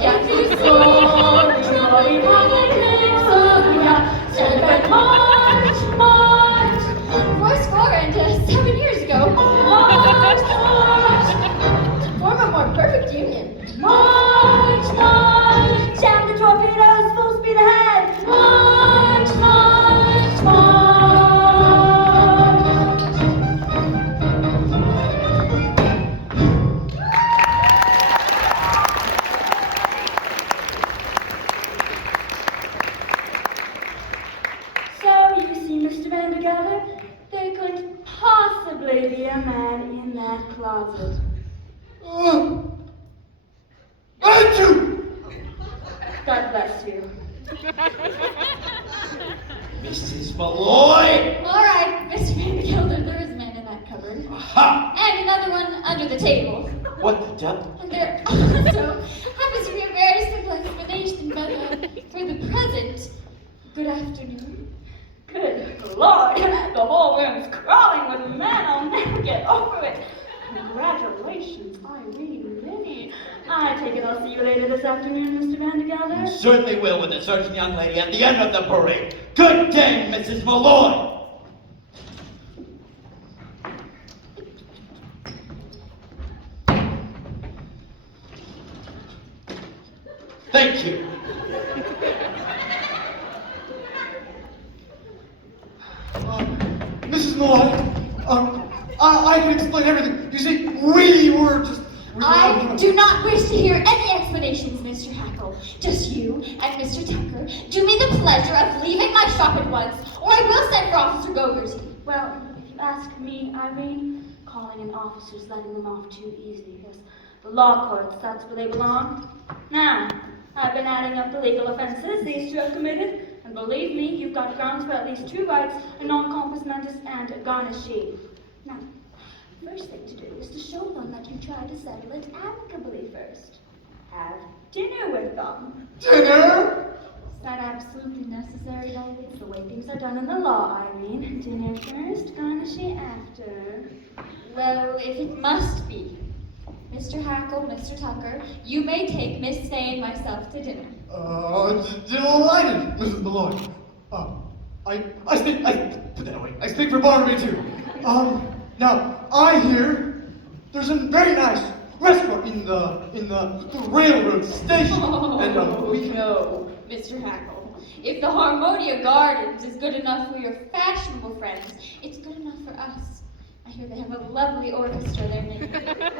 If you see him trembling by the cliffs of Yah, stand and march, march. 7 years ago, march, march. To form a more perfect union. March, march. Jam the torpedoes, full speed ahead! March, march, march. So, you see, Mr. Vandergelder, there couldn't possibly be a man in that closet. Thank you! God bless you. Mrs. Malloy! All right, Mr. Van Gelder, there is a man in that cupboard. Aha! And another one under the table. What the devil? And there also happens to be a very simple explanation, but for the present, good afternoon. Good Lord, the whole room's crawling with men. I'll never get over it. Congratulations, Irene. I take it I'll see you later this afternoon, Mr. Vandergelder. Certainly will with a certain young lady at the end of the parade. Good day, Mrs. Malloy! Thank you. Mrs. Malloy, I can explain everything. You see, we were just... I do not wish to hear any explanations, Mr. Hackle. Just you and Mr. Tucker do me the pleasure of leaving my shop at once, or I will send for Officer Gogarty. Well, if you ask me, Irene, calling in officers letting them off too easily. Yes, the law courts, that's where they belong. Now, I've been adding up the legal offenses these two have committed, and believe me, you've got grounds for at least 2 bites, a non-compos mentis, and a garnishi. Now, first thing to do is to show them that you tried to settle it amicably first. Have dinner with them. Dinner? Is that absolutely necessary, Dolly? It's the way things are done in the law, Irene. Dinner first, garnishi after. Well, if it must be, Mr. Hackle, Mr. Tucker, you may take Miss Say and myself to dinner. Delighted, Mrs. Malloy. Put that away. I speak for Barnaby too. Now, I hear there's a very nice restaurant in the railroad station. We can... No, Mr. Hackle. If the Harmonia Gardens is good enough for your fashionable friends, it's good enough for us. I hear they have a lovely orchestra there, maybe.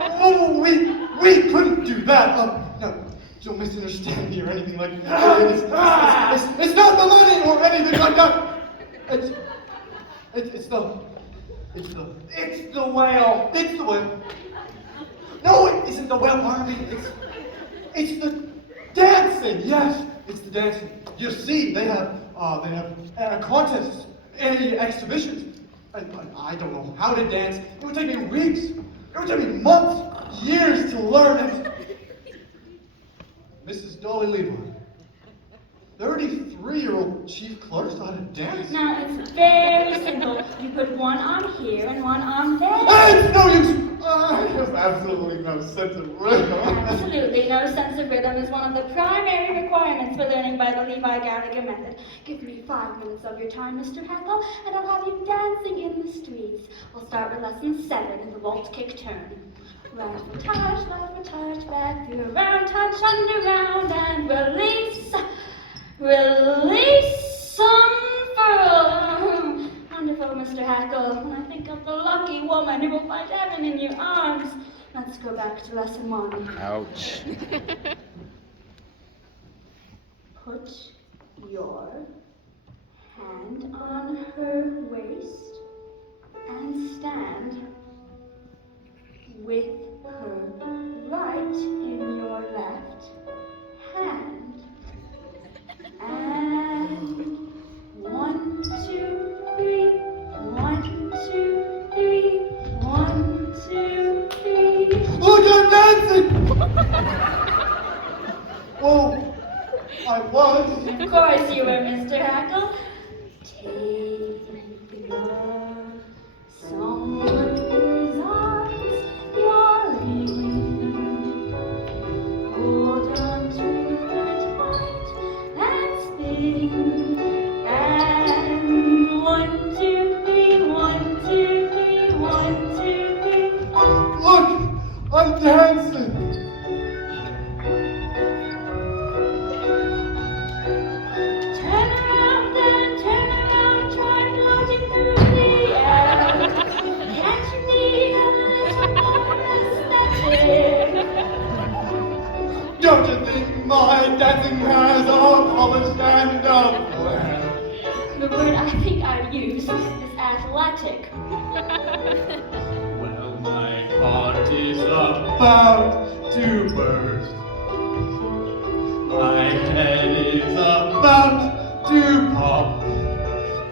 Oh, we couldn't do that. No, don't misunderstand me or anything like that. It's not the money or anything like that. It's the whale. It's the whale. No, it isn't the whale, Harvey. It's the dancing. Yes, it's the dancing. You see, they have contests and exhibitions. And I don't know how to dance. It would take me weeks. It would take me months, years to learn it. Mrs. Dolly Levi, 33-year-old chief clerk know how to dance? Now, it's very simple. You put one arm here and one arm there. It's no use! There's absolutely no sense of rhythm. Absolutely no sense of rhythm is one of the primary requirements for learning by the Levi Gallagher method. Give me 5 minutes of your time, Mr. Hackle, and I'll have you dancing in the streets. We'll start with lesson 7 in the waltz kick turn. Right foot touch, back through around, touch, underground, and release. Release, unfurl. Wonderful, Mr. Hackle. When I think of the lucky woman who will find heaven in your arms. Let's go back to lesson 1. Ouch. Put your hand on her waist and stand with her right in your left hand. And 1, 2, 3, 1, 2, 3, 1, 2, 3. Look, I'm dancing! Oh, I was. Of course you were, Mr. Hackle. Take love, someone whose arms you're in. Hold on to her tight and spin. And 1, 2, 3, 1, 2, 3, 1, 2, 3. Look, I'm dancing. Turn around, try floating through the air. Can't you need a little more aesthetic? Don't you think my dancing has a polished and a flair? The word I think I'd use is athletic. Well, my heart is about to burst. My head is about to pop.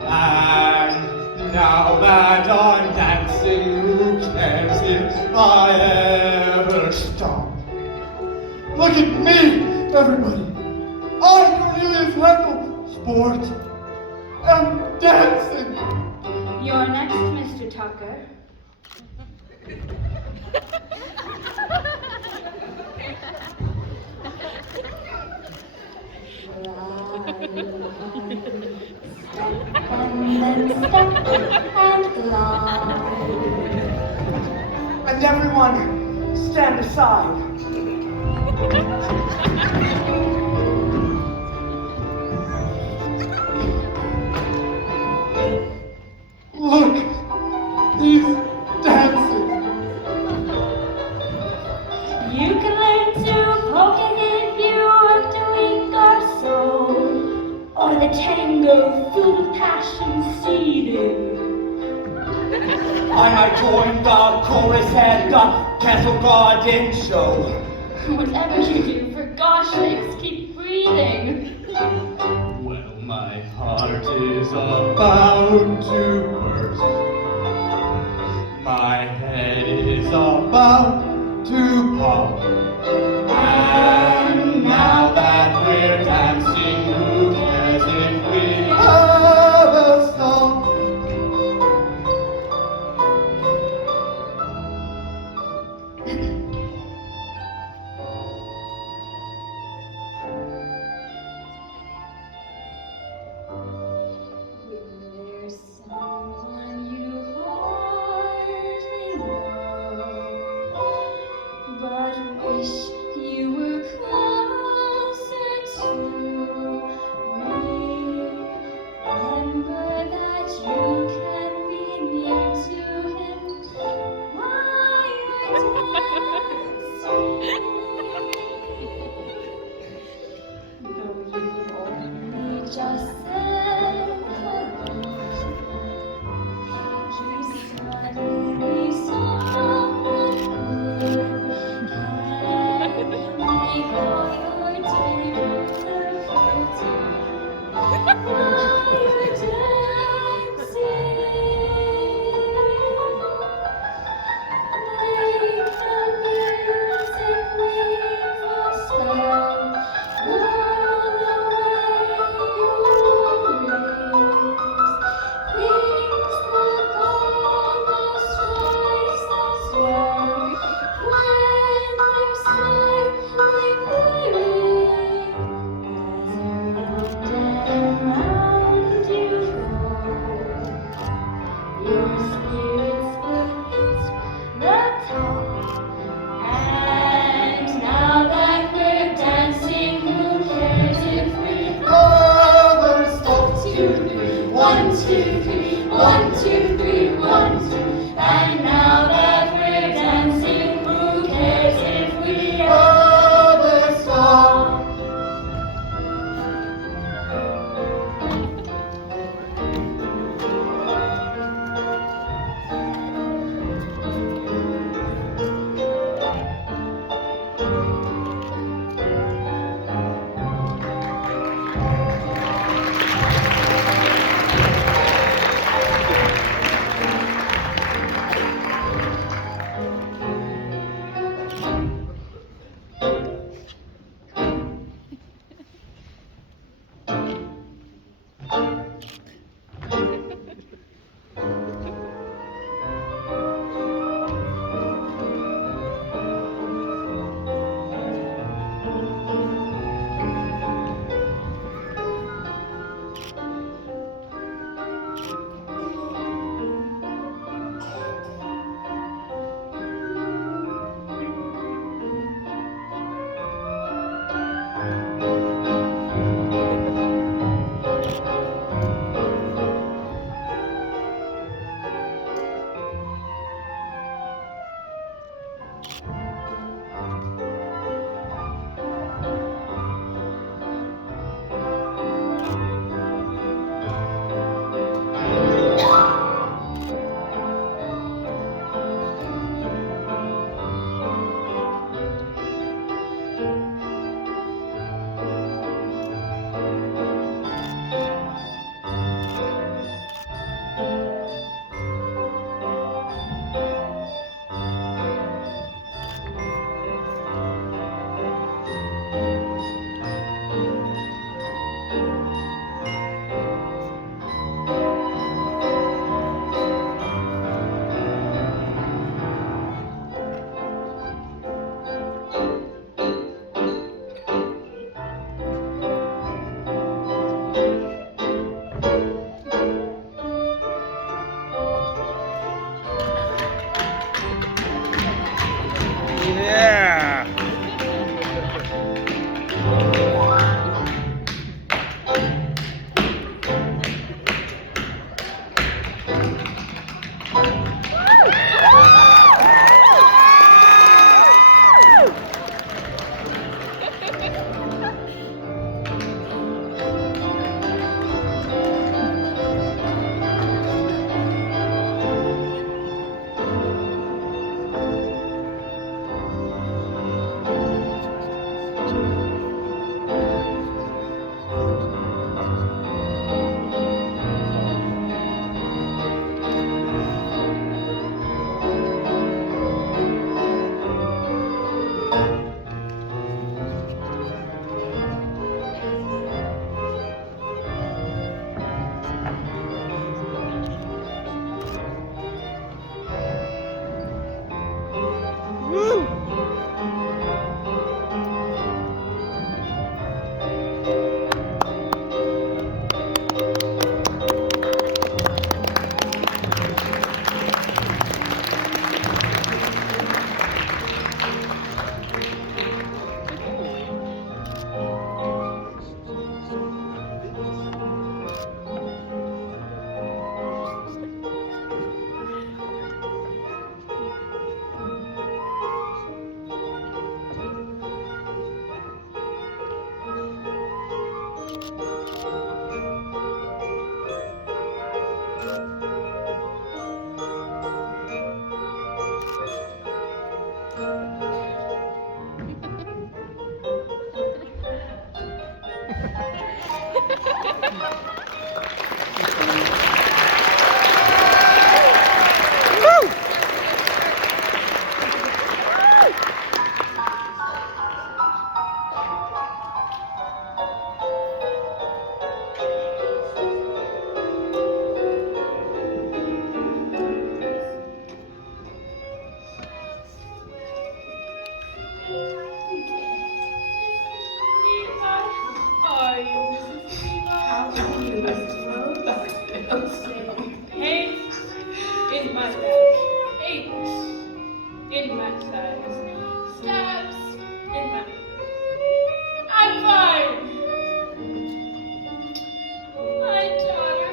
And now that I'm dancing, who cares if I ever stop? Look at me, everybody. I'm Cornelius Heckle. Sport. I'm dancing. You're next, Mr. Tucker. And then step and glide. And everyone, stand aside. Look, he's dancing. You can learn to polka if you worked a week or so, or the tango full of passion seething. I might join the chorus at the Castle Garden show. Whatever you do, for gosh sakes, keep breathing. Well, my heart is about to burst. My head is about to pop. And now that we're dancing, who cares if we Have a song. There's someone you hardly know, but wish you were closer to me. Remember that you can be near to him while you're dancing. Though you only just said hello, he suddenly saw what good can make all your days of beauty while you're dancing. Make the music meaningful spell. Whirl away your worries. Things look almost twice as well. 1, 2, 3, 1, 2, 3, 1, 2. And now that we're dancing, who cares if we ever stop? Yeah. In my back, aches in my thighs, stabs in my I'm fine. My daughter,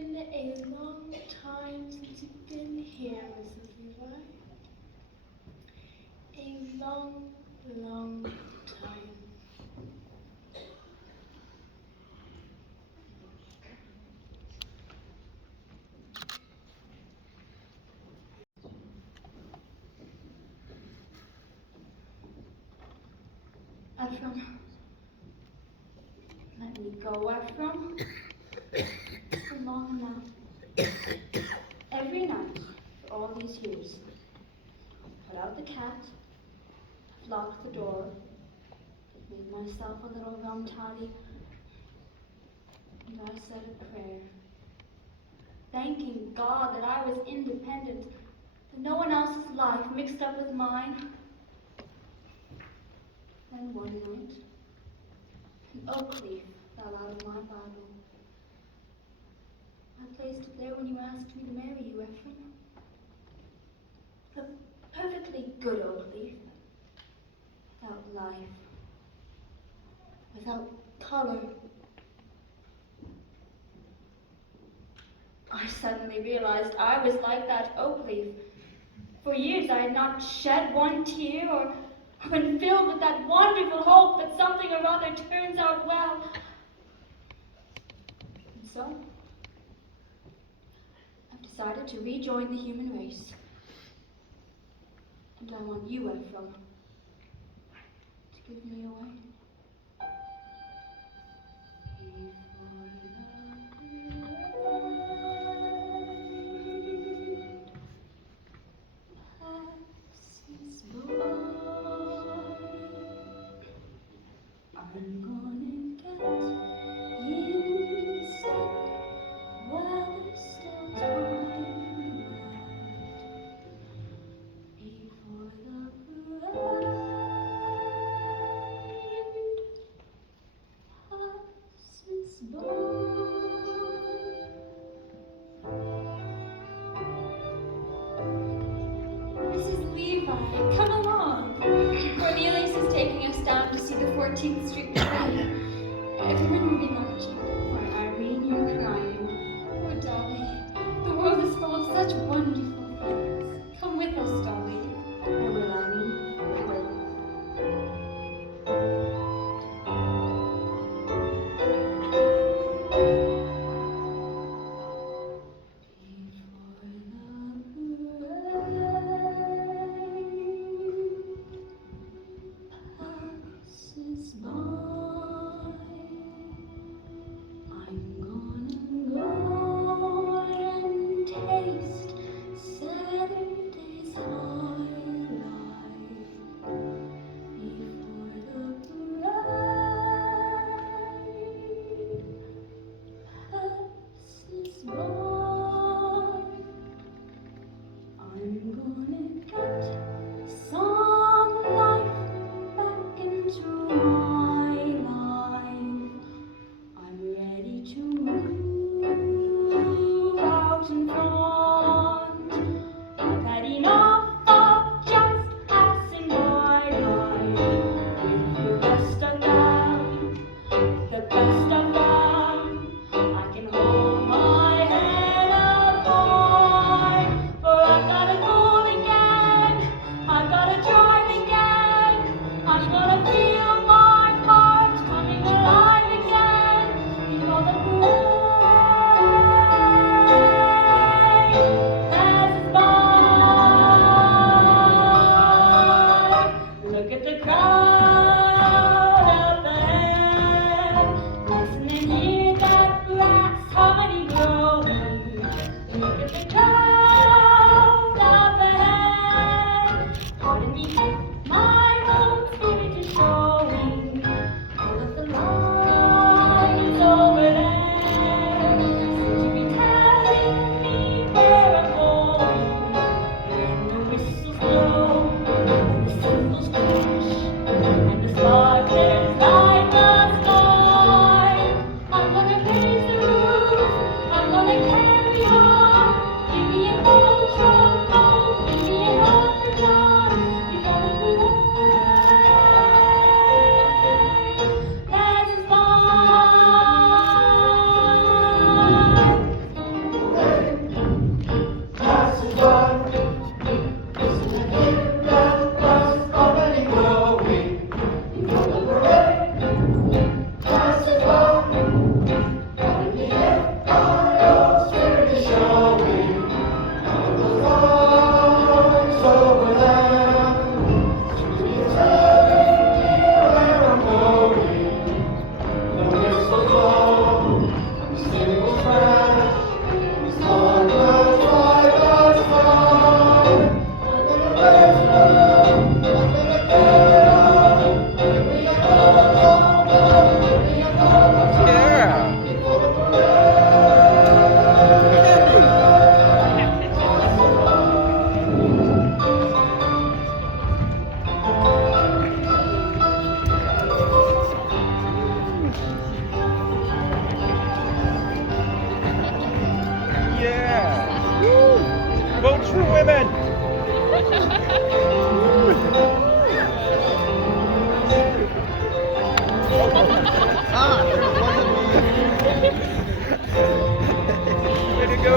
been a long time since you've been here, Mrs. Levi. A long, long time. Ephraim. Let me go, Ephraim. For long enough. Every night, for all these years, I've put out the cat, I've locked the door, I've made myself a little rum toddy, and I said a prayer, thanking God that I was independent, that no one else's life mixed up with mine. Then one night, an oak leaf fell out of my Bible. I placed it there when you asked me to marry you, Ephraim. A perfectly good oak leaf, without life, without color. I suddenly realized I was like that oak leaf. For years I had not shed one tear or been filled with that wonderful hope that something or other turns out well. And so, I've decided to rejoin the human race. And I want you, Ephraim, to give me away. I'm gonna get you step while there's still time left before the bride passes by. Mrs. Levi, come along. Cornelius is taking us down to see the 14th Street Parade. Everyone will be marching. Why, Irene, you're crying. Poor Dolly. The world is full of such wonderful things. Come with us, Dolly. I will, Irene. I will. Passes by. True women. Way to go.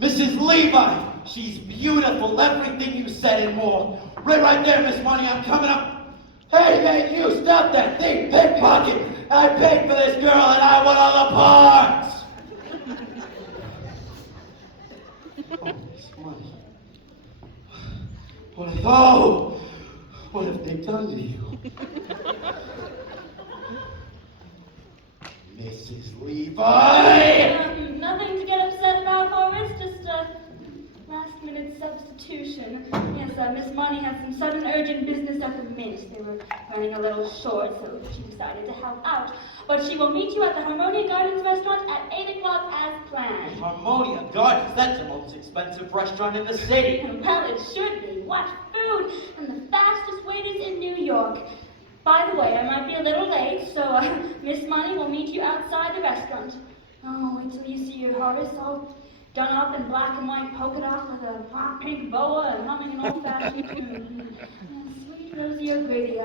Mrs. Levi, she's beautiful, everything you said and more. Right there, Miss Money, I'm coming up. Hey, you, stop that thing, pickpocket. I paid for this girl and I want all the parts. Oh, Miss Money. What have they done to you? Mrs. Levi! Nothing to get upset about, Horace. Just a last-minute substitution. Yes, Miss Money had some sudden urgent business at the Mint. They were running a little short, so she decided to help out. But she will meet you at the Harmonia Gardens restaurant at 8 o'clock as planned. Harmonia Gardens, that's the most expensive restaurant in the city. Well, it should be. What food! And the fastest waiters in New York. By the way, I might be a little late, so Miss Money will meet you outside the restaurant. Oh, wait till you see your Horace all done up in black and white polka dot with a hot pink boa and humming an old-fashioned tune. Sweet Rosie O'Grady,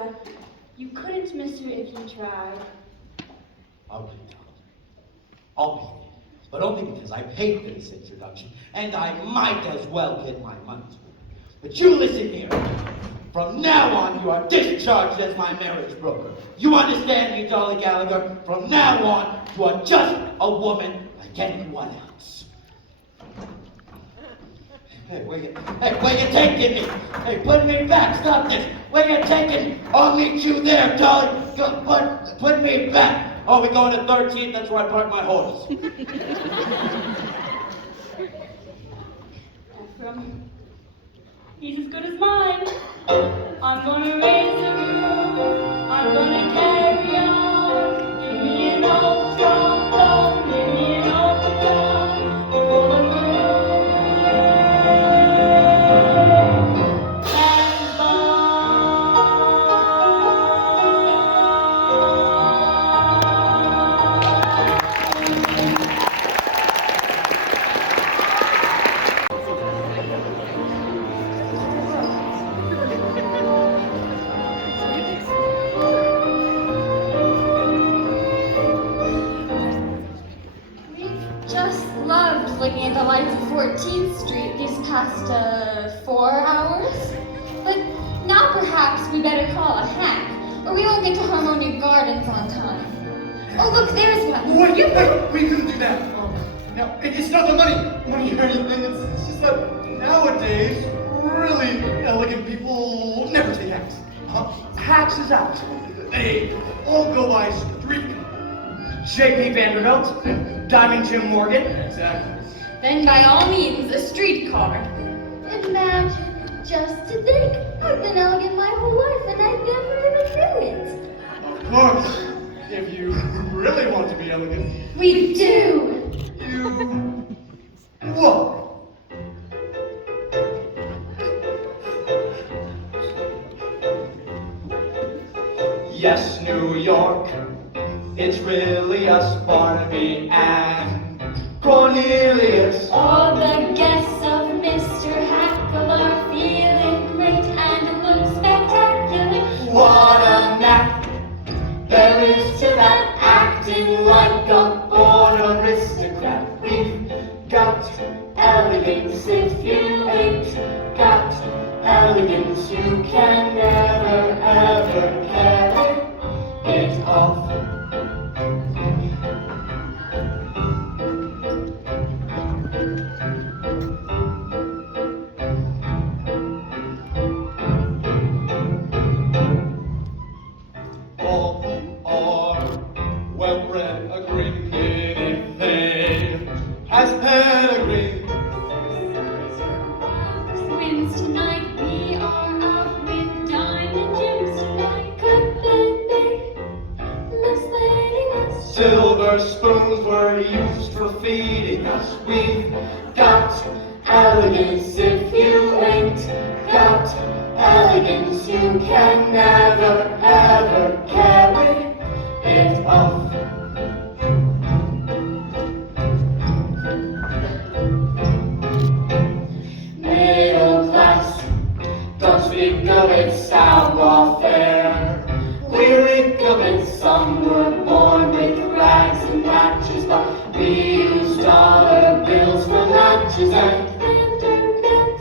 you couldn't miss her if you tried. I'll be there. But only because I paid for this introduction, and I might as well get my money's worth. But you listen here. From now on, you are discharged as my marriage broker. You understand me, Dolly Gallagher? From now on, you are just a woman like anyone else. Hey, where you taking me? Hey, put me back. Stop this. Where you taking? I'll meet you there, Dolly. Put me back. Oh, we're going to 13th. That's where I park my horse. Ephraim, he's as good as mine. I'm gonna raise the roof. I'm gonna carry on. Give me an old trombone. Give me an old guitar. Full of groove. And looking at the lights of 14th Street these past 4 hours. But now perhaps we better call a hack, or we won't get to Harmonia Gardens on time. Oh, look, there's one. Wait, we couldn't do that. Now, it's not the money or anything. It's just that nowadays, really elegant people never take hacks. Hacks is out. They all go by street. J.P. Vanderbilt, Diamond Jim Morgan. Exactly. Then by all means, a streetcar. Imagine, just to think, I've been elegant my whole life and I never even knew it. Of course, if you really want to be elegant. We do. You what? Yes, New York, it's really us, Barnaby and Cornelius. All the guests of Mr. Hackle are feeling great and look spectacular. What a knack There is to that acting like a born aristocrat. We've got elegance if you ain't got elegance. You can never ever carry it off. pedigree. Winds tonight, we are out with diamond gems tonight. Could they be misleading us? Silver spoons were used for feeding us. We've got elegance. If you ain't got elegance, you can never ever carry it off. Middle class, don't speak of it, savoir-faire. We reek of it, some were born with rags and patches, but we use dollar bills for matches and Vanderbilt,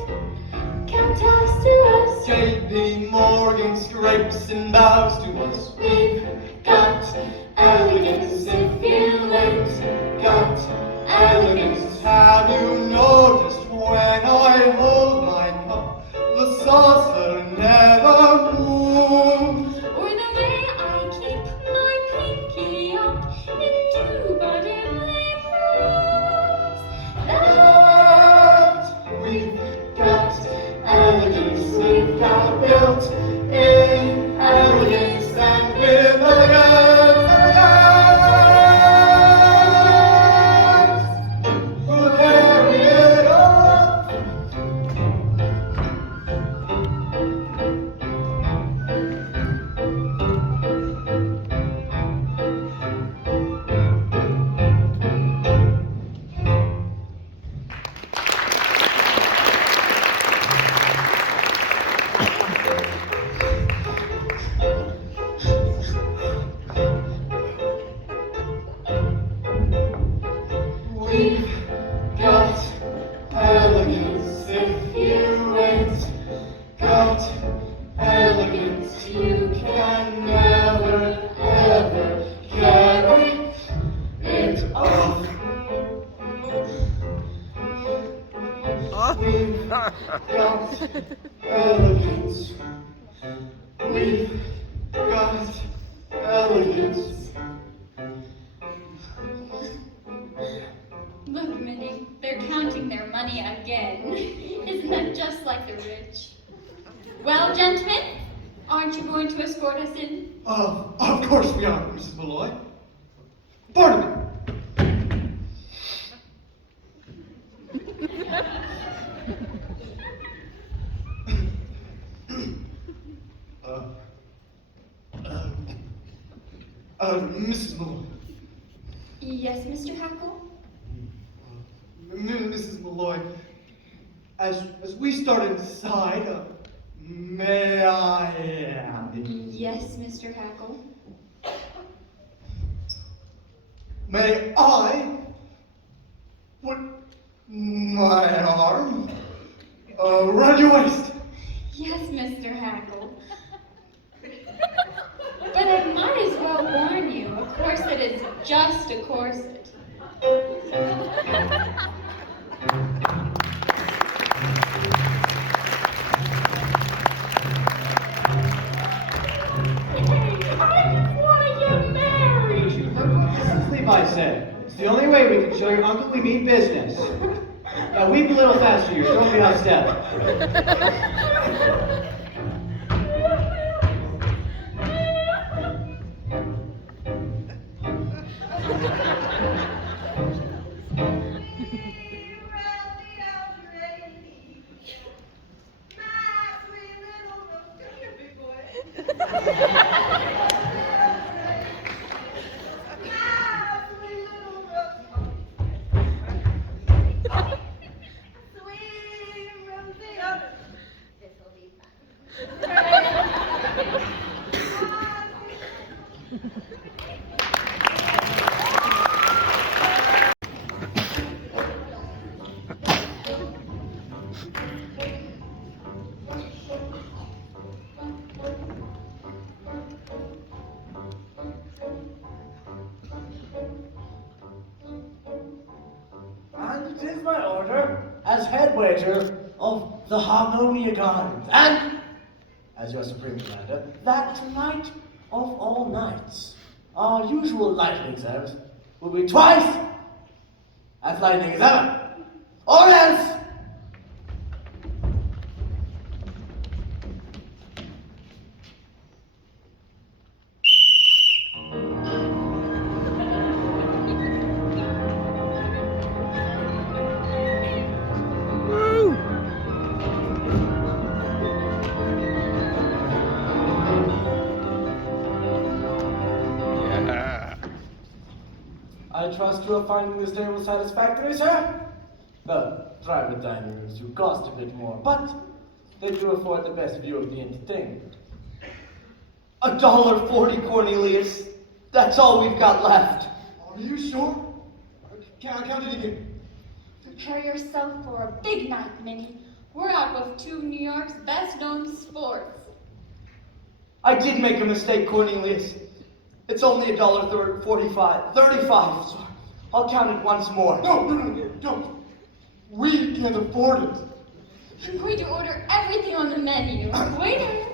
Countess to us. JP Morgan scrapes and bows to us. We've got elegance if you ain't got elegance. Have you noticed when I hold my cup, the saucer never moves? Or the way I keep my pinky up indubitably proves That we've got elegance, we've got built in elegance and with elegance, we'll carry it on. We've got elegance. If you ain't got elegance, you can never ever carry it off. We've got elegance. We've got elegance. Look, Minnie, they're counting their money again. Isn't that just like the rich? Well, gentlemen, aren't you going to escort us in? Of course we are, Mrs. Malloy. Pardon me. Mrs. Malloy. Yes, Mr. Hackle? Mrs. Malloy, as we start inside, may I? Yes, Mr. Hackle. May I put my arm around your waist? Yes, Mr. Hackle. But I might as well warn you, a corset is just a corset. Mrs. Levi said, it's the only way we can show your uncle we mean business. Now weep a little faster, you're throwing me off step. And it is my order, as head waiter of the Harmonia Gardens, and as your supreme commander, that tonight of all nights, our usual lightning service will be twice as lightning as ever. Or else. Yeah. I trust you are finding this table satisfactory, sir? The private dining rooms do cost a bit more, but they do afford the best view of the entertainment. $1.40, Cornelius. That's all we've got left. Are you sure? Count it again. Prepare yourself for a big night, Minnie. We're out with two of New York's best-known sports. I did make a mistake, Cornelius. It's only $1.45. 35. Sorry. I'll count it once more. No, don't. We can't afford it. I'm going to order everything on the menu. Waiter!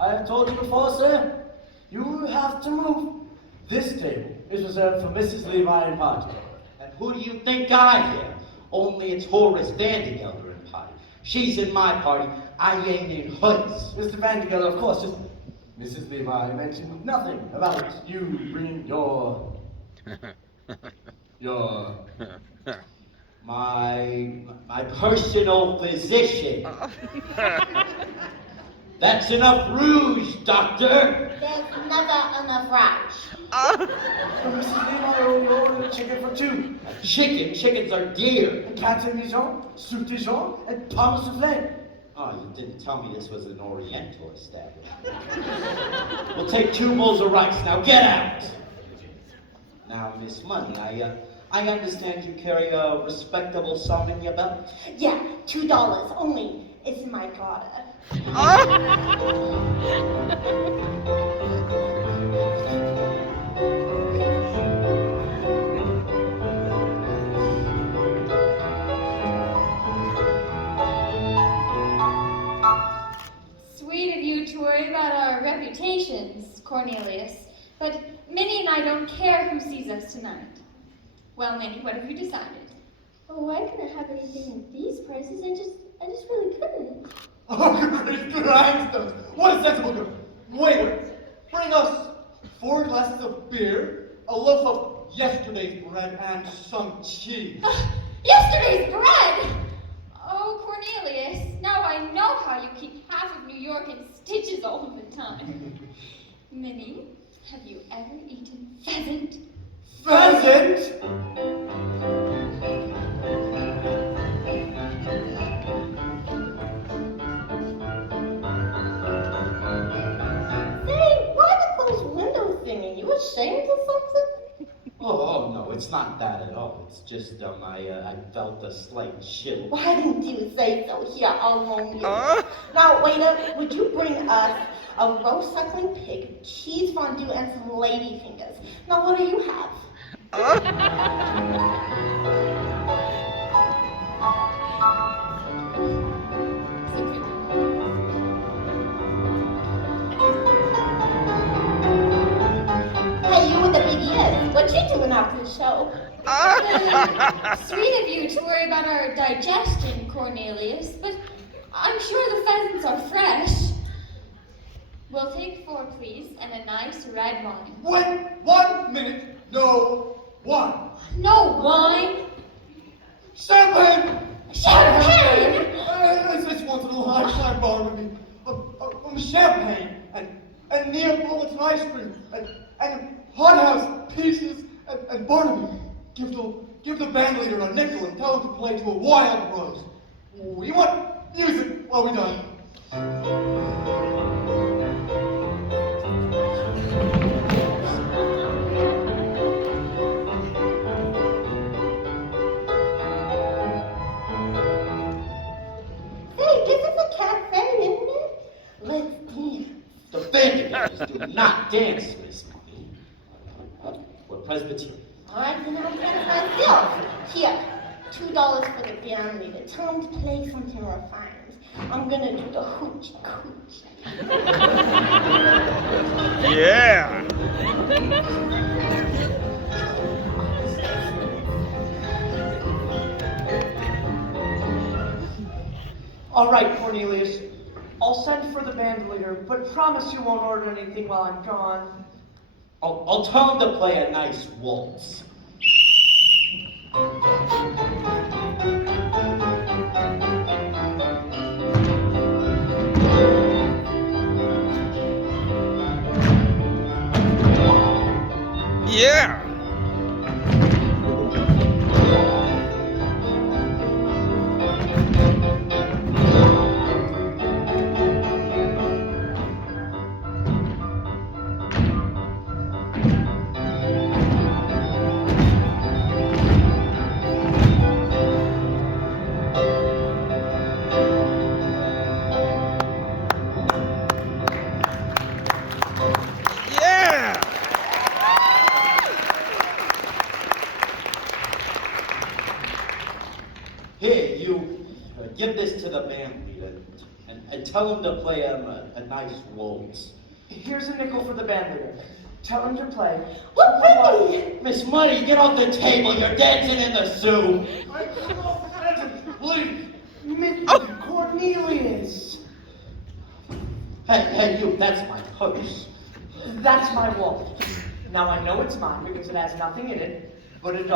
I have told you before, sir. You have to move. This table is reserved for Mrs. Levi and Party. And who do you think I am? Only it's Horace Vandergelder in party. She's in my party. I ain't in hers. Mr. Vandergelder, of course, just Mrs. Levi mentioned nothing about you bringing your my personal physician. That's enough rouge, doctor. There's never enough rouge. Mrs. Levi, you ordered chicken for two. Chickens are dear. And Canton Dijon, soup Dijon, and pomme souffle. Oh, you didn't tell me this was an Oriental establishment. We'll take 2 bowls of rice. Now get out. Now, Miss Money, I understand you carry a respectable sum in your belt. Yeah, $2 only. It's my garter. Sweet of you to worry about our reputations, Cornelius. But Minnie and I don't care who sees us tonight. Well, Minnie, what have you decided? Oh, I couldn't have anything at these prices. I just really couldn't. Oh, great grindstones! What a sensible girl! Waiter, bring us 4 glasses of beer, a loaf of yesterday's bread, and some cheese. Yesterday's bread! Oh, Cornelius, now I know how you keep half of New York in stitches all of the time. Minnie, have you ever eaten pheasant? Pheasant? Say, why the closed window thing? Are you ashamed of something? Oh, no, it's not that at all. It's just, I felt a slight chill. Why didn't you say so? Here, I'll loan you. Now, waiter, would you bring us a roast suckling pig, cheese fondue, and some lady fingers? Now, what do you have? Hey, you with the big ears. What you doing after the show? Sweet of you to worry about our digestion, Cornelius, but I'm sure the pheasants are fresh. We'll take 4, please, and a nice red wine. Wait 1 minute. No wine. No wine? Champagne! Champagne! I just wanted a lifetime bar with me. Champagne and Neapolitan ice cream and hothouse pieces and Barnaby. Give the band leader a nickel and tell him to play to a wild rose. We want music while we done. Hey, this is a cafe, isn't it? Let's dance. The Vandergelters do not dance, Miss Money. We're Presbyterian. All right, then I'll dance Still, here, $2 for the band leader. Tell him to play something refined. I'm gonna do the hoochie coochie. Yeah. All right, Cornelius. I'll send for the band leader, but promise you won't order anything while I'm gone. I'll tell him to play a nice waltz. Yeah. Yeah. Here, you give this to the band leader and tell him to play him a nice waltz. Here's a nickel for the band leader. Tell him to play. Whoopee! Miss Money, get off the table. You're dancing in the soup. Please, Miss Cornelius. Hey, you, that's my purse. That's my wallet. Now I know it's mine because it has nothing in it but $1,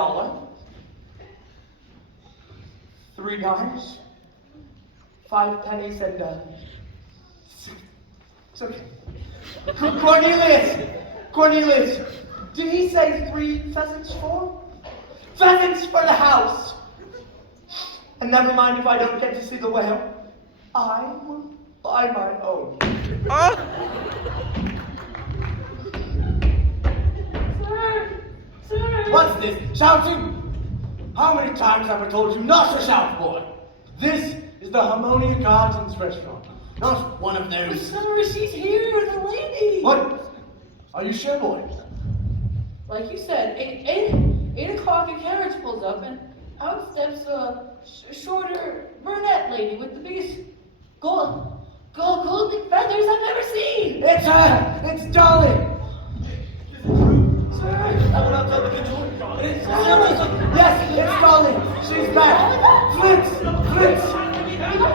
$3, 5 pennies, and it's okay. Cornelius, did he say 3 pheasants for? Pheasants for the house. And never mind if I don't get to see the whale. I will buy my own. Sir! What's this? Shouting? How many times have I told you not to shout, boy? This is the Harmonia Gardens restaurant, not one of those. Sir, she's here, the lady! What? Are you sure, boy? Like you said, 8 o'clock, a carriage pulls up, and out steps a shorter brunette lady with the biggest golden feathers I've ever seen! It's her! It's Dolly! Yes, it's Dolly! She's back! Fritz!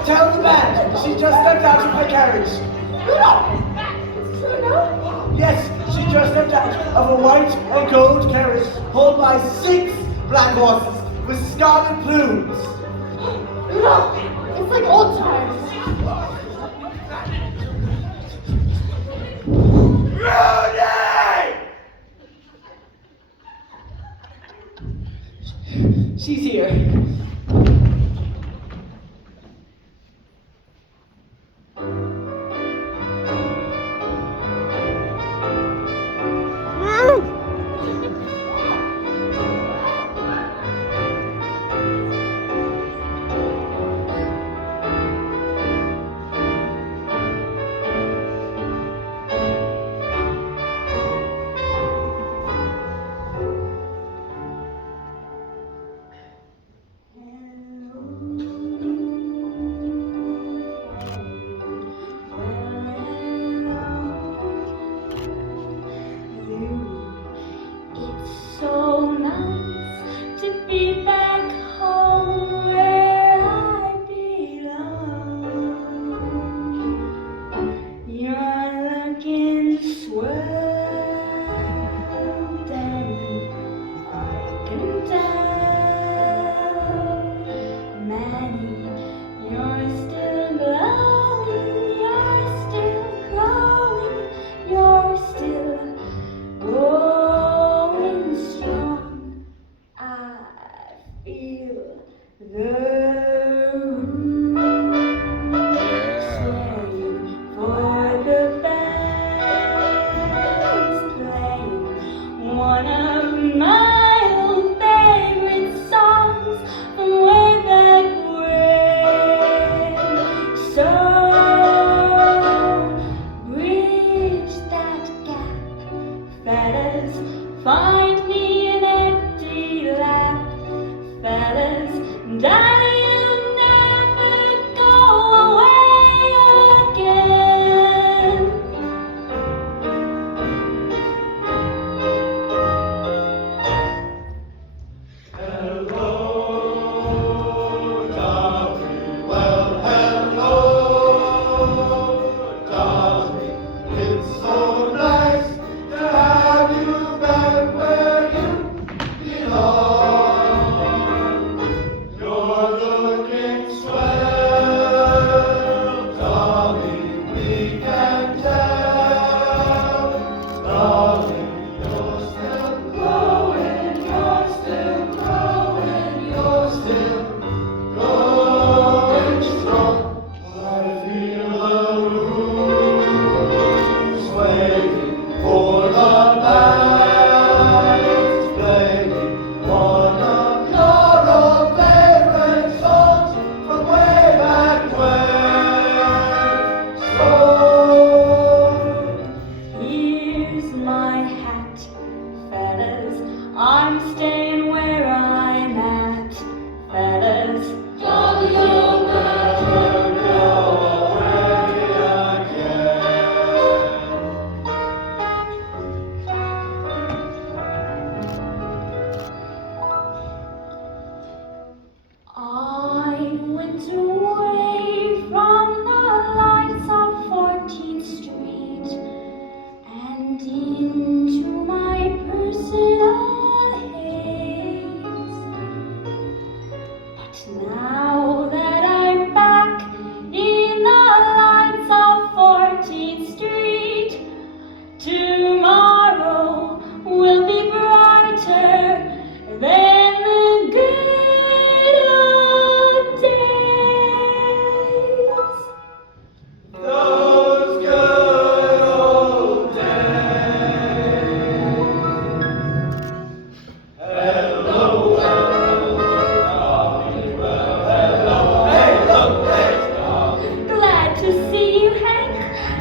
Tell the band! She just stepped out of her carriage! Yes, she just stepped out of a white and gold carriage pulled by 6 black horses with scarlet plumes! Rudolph, it's like old times. She's here. Find me an empty lap. Daddy, you'll never go away again. Hello, Dolly. Well, hello, Dolly. It's so nice to have you back where you belong. You're looking swell, Dolly. We can tell, Dolly. You're still glowing. You're still growing. You're still going strong. I feel the room swaying for the band's playing one of your old favorite songs from way back when. So Here's my hat, fellas. I'm staying where I'm at, fellas. Dolly, you'll never go away again. I went away from the lights of 14th Street and into my personal haze. But now that I'm back in the lights of 14th Street, tomorrow will be brighter than the good old days. Those good old days. Hello, Dolly. Well, hello. Hey, look, there's Dolly. Glad to see you, Hank.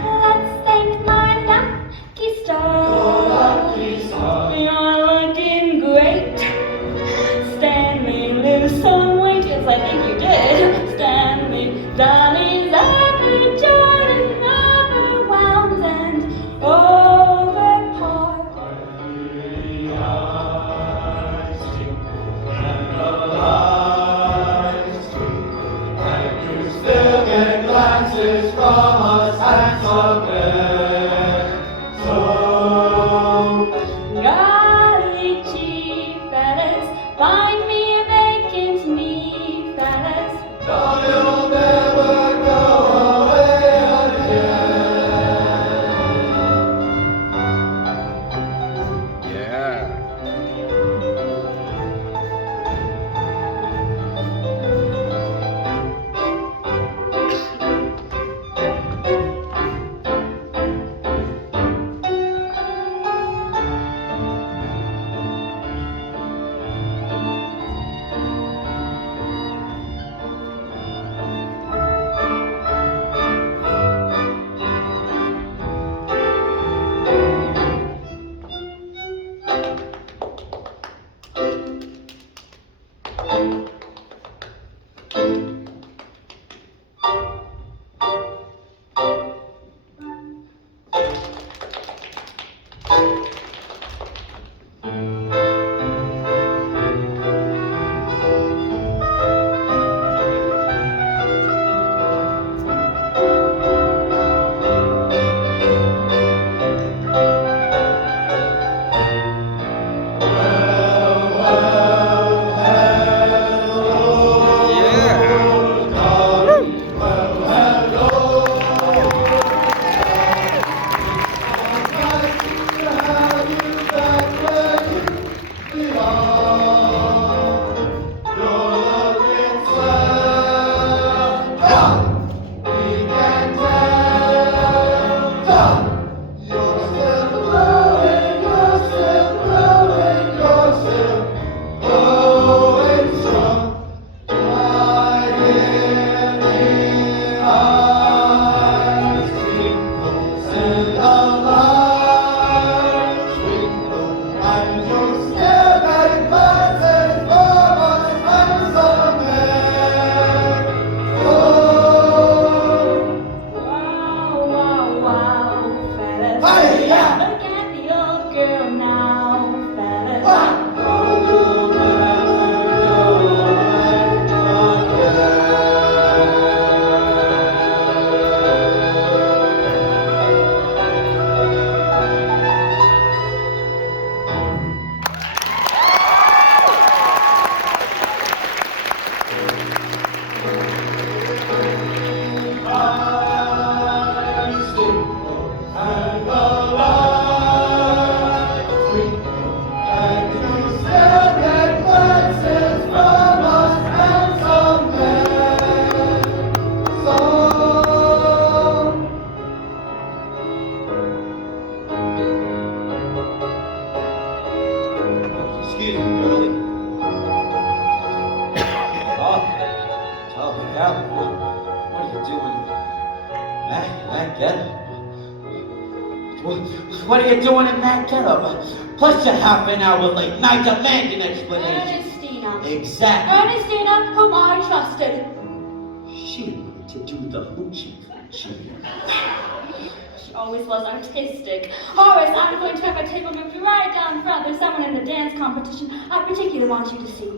Let's thank my lucky star. Lucky star. You're looking great. Stanley, lose some weight. Yes, I think you did. Stanley, Dolly's overjoyed and overwhelmed and overpowered. The eyes twinkle and the lights twinkle, and you still get glances from us handsome men. So Golly gee, fellas, find me a vacant knee, fellas. Dolly, you'll never go away again. Yeah. ghetto? What are you doing in that ghetto? Plus you're half an hour late, and I demand an explanation. Ernestina. Exactly. Ernestina, whom I trusted. She wanted to do the hoochie coochie. She always was artistic. Horace, I'm going to have a table moved right down front. There's someone in the dance competition I particularly want you to see.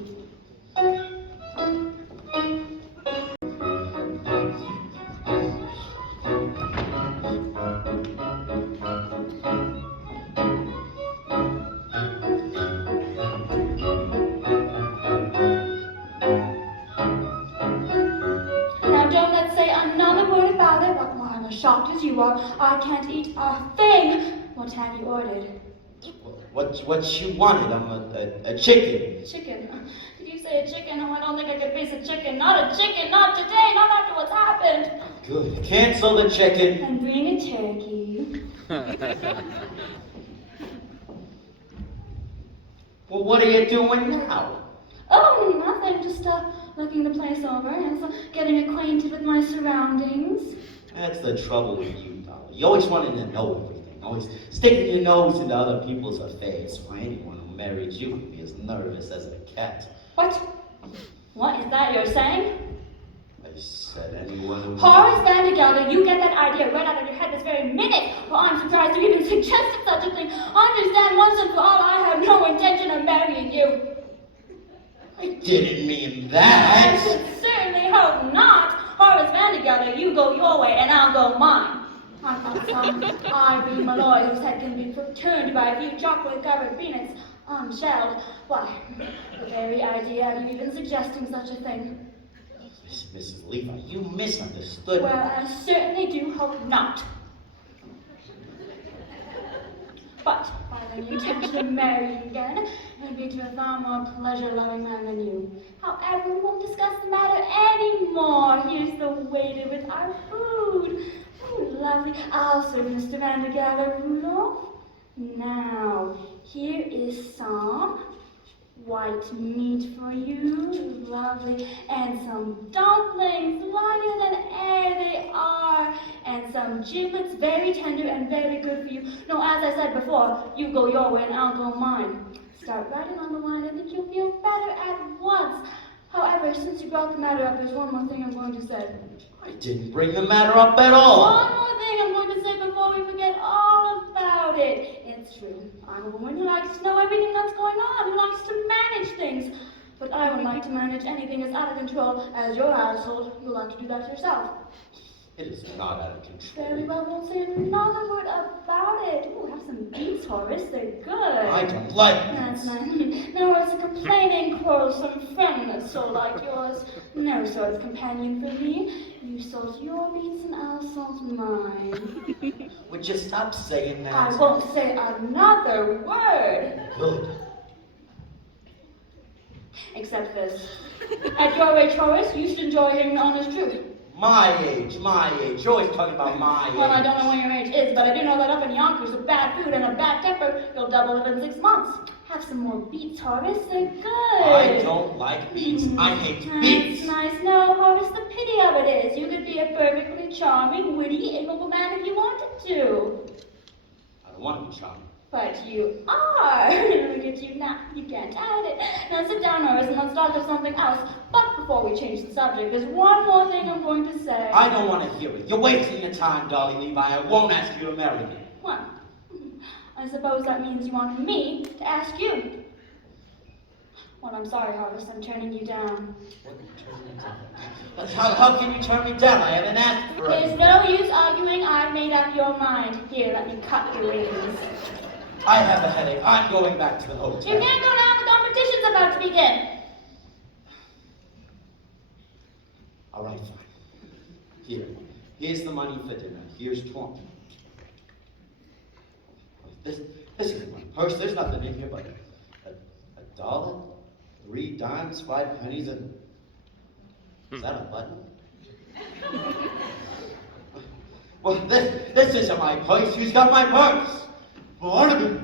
Now don't let's say another word about it, but I'm as shocked as you are. I can't eat a thing. What have you ordered? What you wanted? I'm a chicken. Chicken. Did you say a chicken? Oh, I don't think I could face a chicken. Not a chicken, not today, not after what's happened. Good. Cancel the chicken. And bring a turkey. Well, what are you doing now? Oh, nothing. Just looking the place over and getting acquainted with my surroundings. That's the trouble with you, Dolly. You always wanted to know everything. Always sticking your nose into other people's affairs. Why anyone who married you would be as nervous as a cat. What? What is that you're saying? I said anyone who... Horace Vandergelder, you get that idea right out of your head this very minute. Well, I'm surprised you even suggested such a thing. Understand once and for all, I have no intention of marrying you. I didn't mean I that. should certainly hope not. Horace Vandergelder, you go your way and I'll go mine. I thought some Ivy Malloy whose head can be turned by a few chocolate-covered peanuts unshelled. Why, the very idea of you even suggesting such a thing. Mrs. Levi, you misunderstood. Well, I certainly do hope not. But if I have any intention of marrying again, it would be to a far more pleasure-loving man than you. However, we won't discuss the matter anymore. Here's the waiter with our food. Oh, lovely. I'll serve Mr. Vandergelder, Rudolph. Now, here is some white meat for you, lovely, and some dumplings, lighter than air they are, and some giblets, very tender and very good for you. No, as I said before, you go your way and I'll go mine. Start writing on the wine, I think you'll feel better at once. However, since you brought the matter up, there's one more thing I'm going to say. I didn't bring the matter up at all. One more thing I'm going to say before we forget all about it. It's true. I'm a woman who likes to know everything that's going on, who likes to manage things. But I would like to manage anything as out of control as your household. You'll like to do that yourself. It is not out of control. Very well, won't say another word about it. Ooh, have some beets, Horace. They're good. I don't like That's beets. nice. No, it's a complaining, quarrelsome friend, a soul like yours. No sort of companion for me. You salt your beets and I'll salt mine. Would you stop saying that? I won't say another word. Good. Except this. At your age, Horace, you should enjoy hearing the honest truth. My age. You're always talking about my age. Well, I don't know what your age is, but I do know that up in Yonkers with bad food and a bad temper, you'll double it in 6 months. Have some more beets, Horace. They're good. I don't like beets. I hate beets. Nice. No, Horace, the pity of it is you could be a perfectly charming, witty, amiable man if you wanted to. I don't want to be charming. But you are. Look at you now. You can't doubt it. Now sit down, Horace, and let's talk of something else. But before we change the subject, there's one more thing I'm going to say. I don't want to hear it. You're wasting your time, Dolly Levi. I won't ask you to marry me. Well, I suppose that means you want me to ask you. Well, I'm sorry, Horace. I'm turning you down. But how can you turn me down? I haven't asked for There's it. no use arguing. I've made up your mind. Here, let me cut your reins. I have a headache. I'm going back to the hotel. You can't go now. The competition's about to begin. All right, fine. Here's the money for dinner. Here's 20. This is my purse. There's nothing in here but a dollar, 3 dimes, 5 pennies, and... Is that a button? Well, this isn't my purse. Who's got my purse? Barnaby,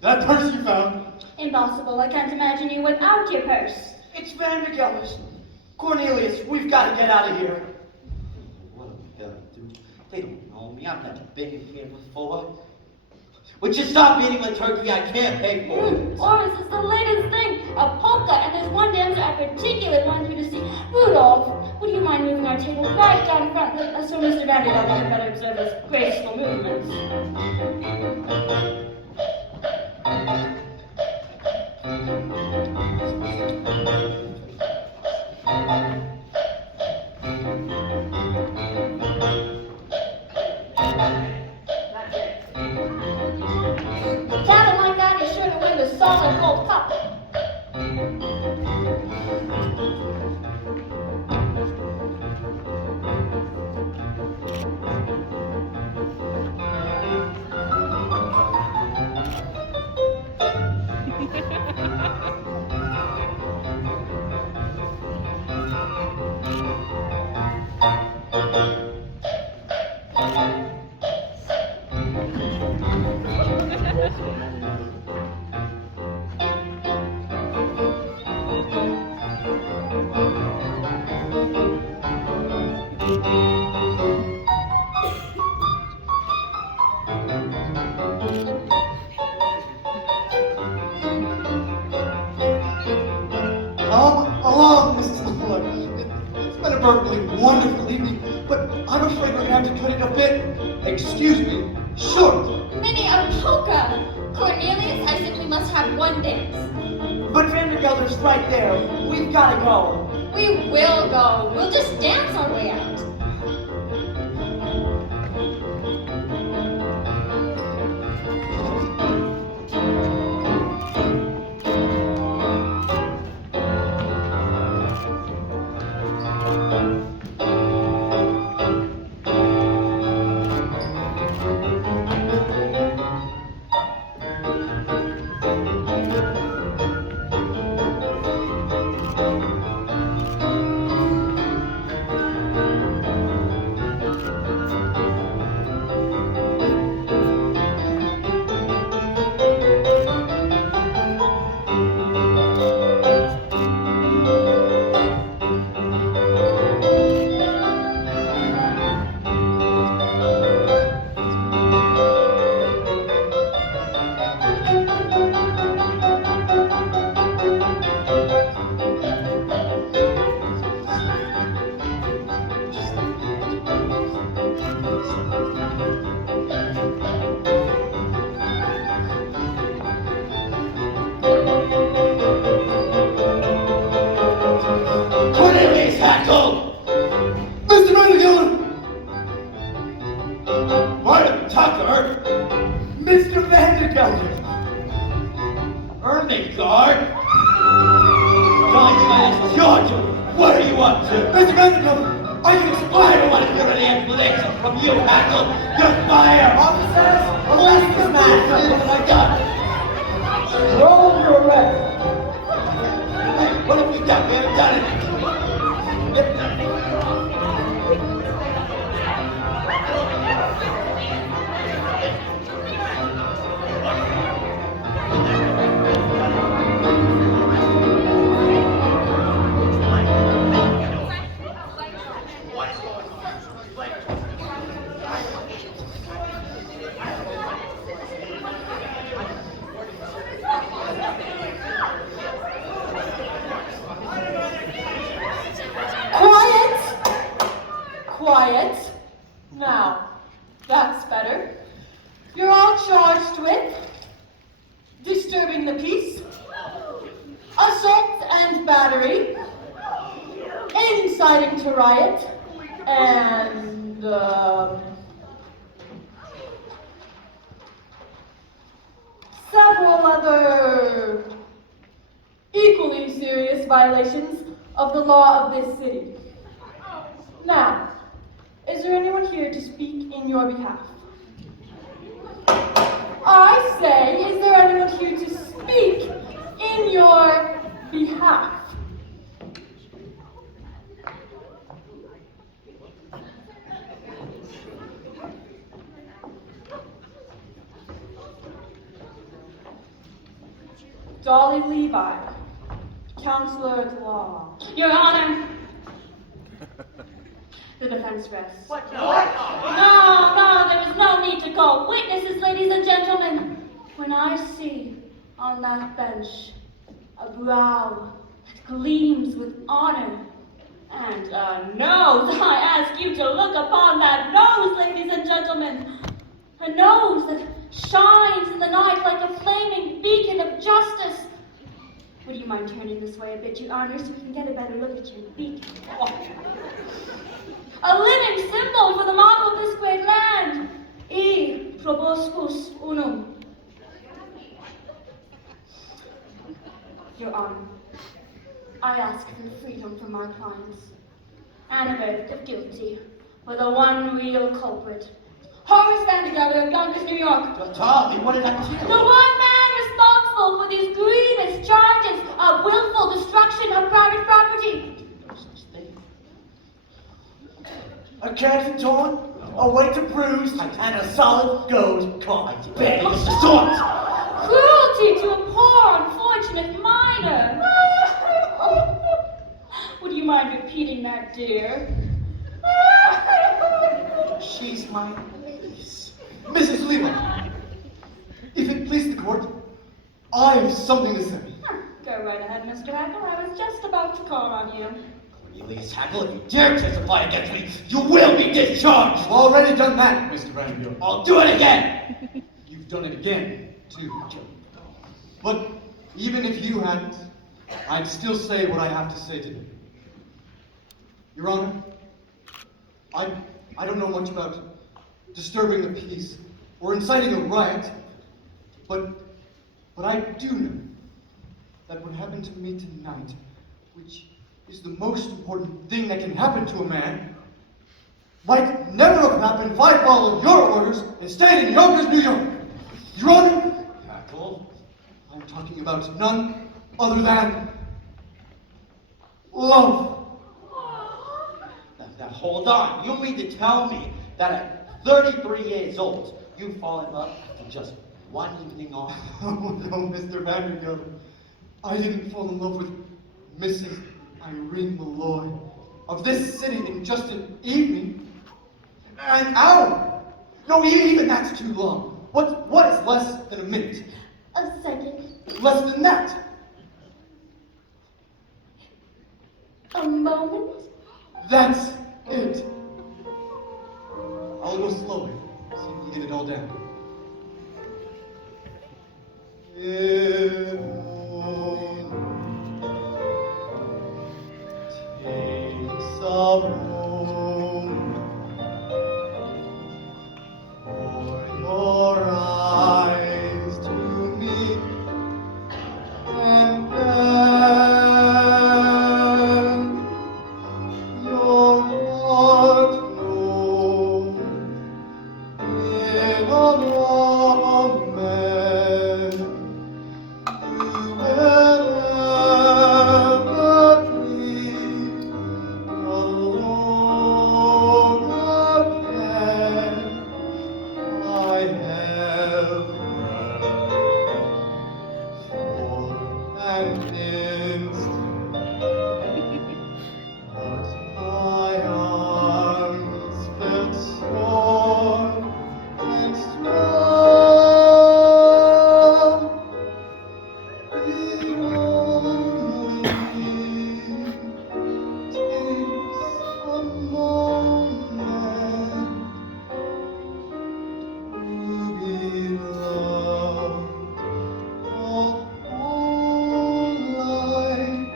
that purse you found. Impossible. I can't imagine you without your purse. It's Vandergelder's. Cornelius, we've got to get out of here. What are we gonna do? They don't know me. I've never been here before. Would you stop eating the turkey I can't pay for? Boris, it's the latest thing. A polka, and there's one dancer I particularly want you to see. Rudolph, would you mind moving our table right down front so Mr. Vanderbilt can better observe his graceful movements? Talent like that is sure to win the solid gold cup. Come along, Mrs. Dolly. It's been a perfectly wonderful evening, but I'm afraid we're going to have to cut it a bit, excuse me, short. Minnie, a polka! Cornelius, I simply must have one dance. But Vandergelder's right there. We've got to go. We will go. We'll just dance our way out. Cornelius Hackle! Mr. Vandergelder! Martin Tucker! Mr. Vandergelder! Ermengarde! Guys, Georgia, what are you up to? Mr. Vandergelder, I can I explain. don't want to hear any explanation from you, Hackle! You're fired! Officers, arrest this man! I got Roll your arrest! it! What have we done? We haven't done anything! Quiet. Now, that's better. You're all charged with disturbing the peace, assault and battery, inciting to riot, and several other equally serious violations of the law of this city. Now, is there anyone here to speak in your behalf? I say, is there anyone here to speak in your behalf? Dolly Levi, Counselor at Law. Your Honor, The defense rests. What? No, there is no need to call witnesses, ladies and gentlemen. When I see on that bench a brow that gleams with honor and a nose, I ask you to look upon that nose, ladies and gentlemen. A nose that shines in the night like a flaming beacon of justice. Would you mind turning this way a bit, Your Honor, so we can get a better look at your beacon? A living symbol for the model of this great land. E proboscis unum. Your Honor, I ask for freedom from my clients and a verdict of guilty for the one real culprit, Horace Vandergelder of Yonkers, New York. Dolly, what did I do? The one man responsible for these grievous charges of willful destruction of private property. No such thing. A cast torn, a weight to bruise, and a solid gold coin. Betty, Mr. Sort! Cruelty to a poor, unfortunate minor. Would you mind repeating that, dear? She's my niece. Mrs. Leland, if it please the court, I have something to say. Go right ahead, Mr. Hackle. I was just about to call on you. Cornelius Hackle, if you dare testify against me, you will be discharged! I've already done that, Mr. Vanderbilt. I'll do it again! You've done it again, too, Joe. But even if you hadn't, I'd still say what I have to say today. Your Honor, I don't know much about disturbing the peace or inciting a riot, but I do know that what happened to me tonight, which is the most important thing that can happen to a man, might never have happened if I followed your orders and stayed in Yonkers, New York. Your Honor, Hackle? I'm talking about none other than love. Now hold on. You mean to tell me that at 33 years old, you fall in love after just one evening off? Oh no, Mr. Vanderbilt. I didn't fall in love with Mrs. Irene Malloy of this city in just an evening. An hour! No, even that's too long. What is less than a minute? A second. Less than that. A moment. That's it. I'll go slowly, so you can get it all down. If one takes a room for your eyes to meet, and then your heart knows in a moment you will never be alone again. I have for an instant, but my arms felt sore and strong. The only takes a moment to be loved a whole life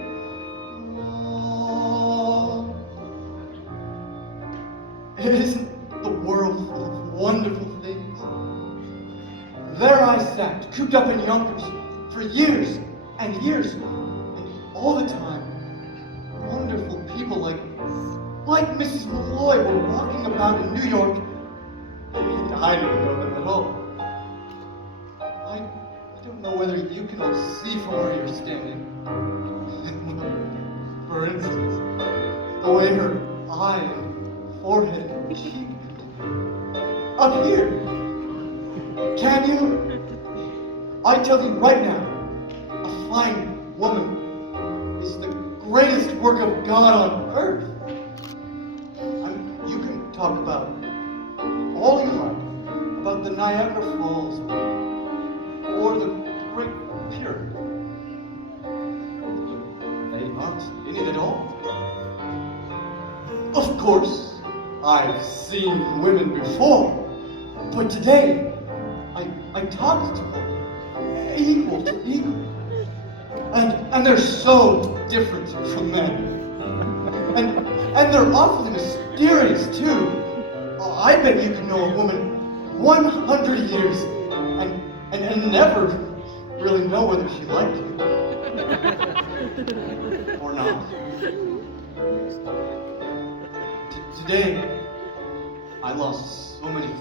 long. Isn't the world full of wonderful things? There I sat, cooped up in Yonkers for years and years, and all the time, wonderful people like Mrs. Malloy were walking about in New York, and I didn't know them at all. I don't know whether you can all see from where you're standing. For instance, the way her eye and forehead and cheek. Up here. Can you? I tell you right now, a fine woman is the greatest work of God on earth. talk about all you like, about the Niagara Falls or the Great Pyramid. They aren't in it at all. Of course, I've seen women before, but today I talked to them equal to equal. And they're so different from men. And they're awfully mysterious too. I bet you can know a woman 100 years and never really know whether she liked you or not. Today, I lost so many things.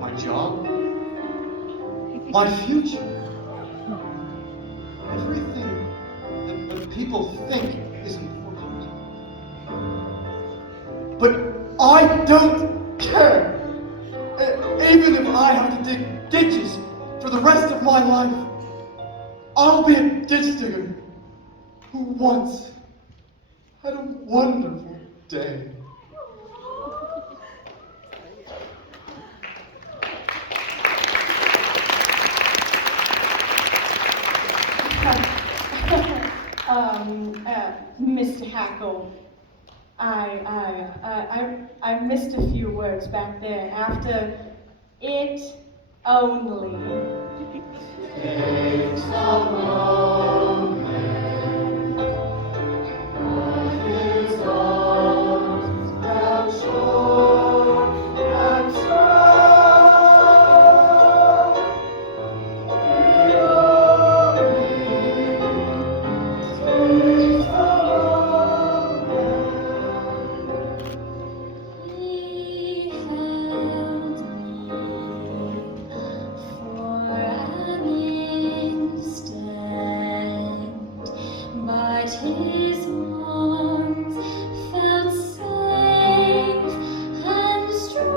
My job, my future, everything that people think is important. But I don't care. Even if I have to dig ditches for the rest of my life, I'll be a ditch digger who once had a wonderful day. Mr. Hackle, I missed a few words back there after it only Takes a moment of his arms held short and strong. It only takes a moment. He held for an instant, but his arms felt safe and strong.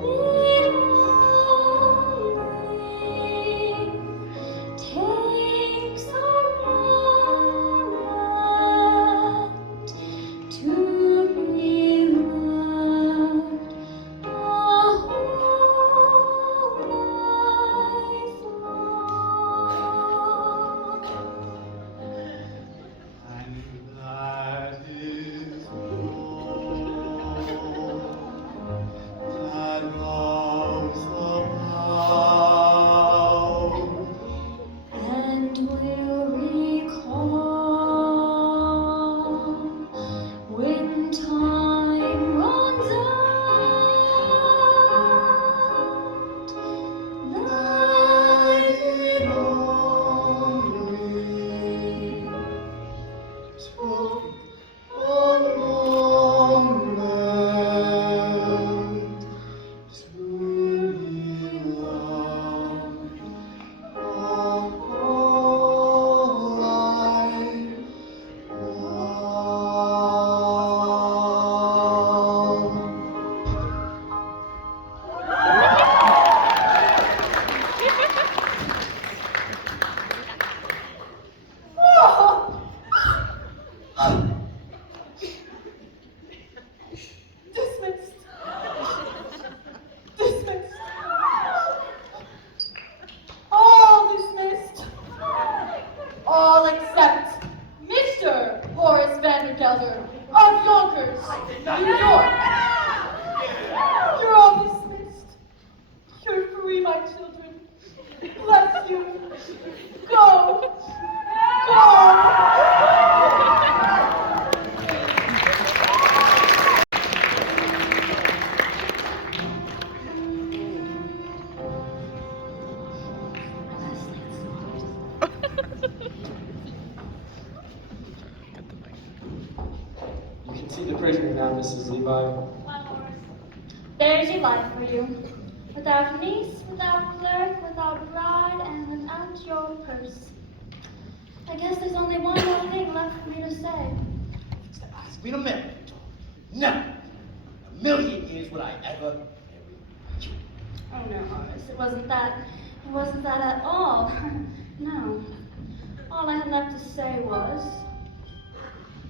It only takes a moment to be loved a whole life long. And that is all that love's about. And we'll recall when time runs out. Life It only took a moment to be loved a whole life long. dismissed. Dismissed. All dismissed. All except Mr. Horace Vandergelder of Yonkers, New York. You're all dismissed. You're free, my children. Bless you. Go. Go. You can see the prisoner now, Mrs. Levi. There's your life for you. Without niece, without clerk, without bride, and without your purse. I guess there's only one more thing left for me to say. It's been a minute. Never, in a million years would I ever marry you. Oh no, Horace, it wasn't that at all. No. All I had left to say was,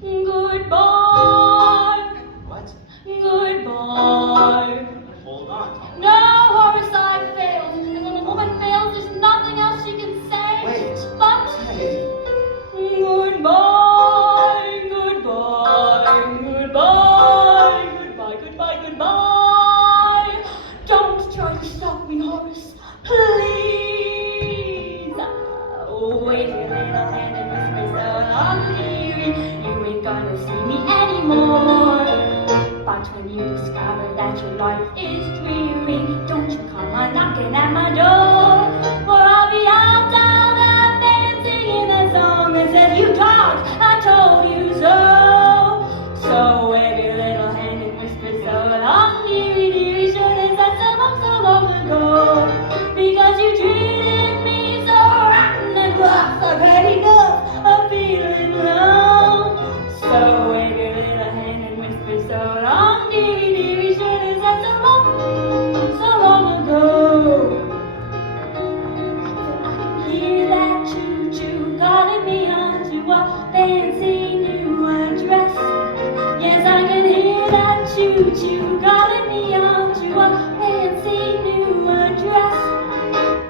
Goodbye. What? Goodbye. Hold on. No, Horace, I failed. And when a woman fails, there's nothing else she can say. Wait. But Hey. goodbye, goodbye, goodbye, goodbye, goodbye, goodbye. Don't try to stop me, Horace. Please. Wave your little hand and whisper so long, dearie. You ain't gonna see me anymore. But when you discover that your life is dreary, don't you come a knocking at my door. For I'll be out down that band singing that song that says, you dog, I told you so. So wave your little hand and whisper so long, dearie, dearie, sure is that so long ago. Because you treated me so rotten and rough, I've had enough of feeling low. So wave your little hand and whisper so long, dearie, dearie, sure is that so long ago. I can hear that choo-choo calling me onto a fancy new address. Yes, I can hear that choo-choo calling me onto a fancy new address.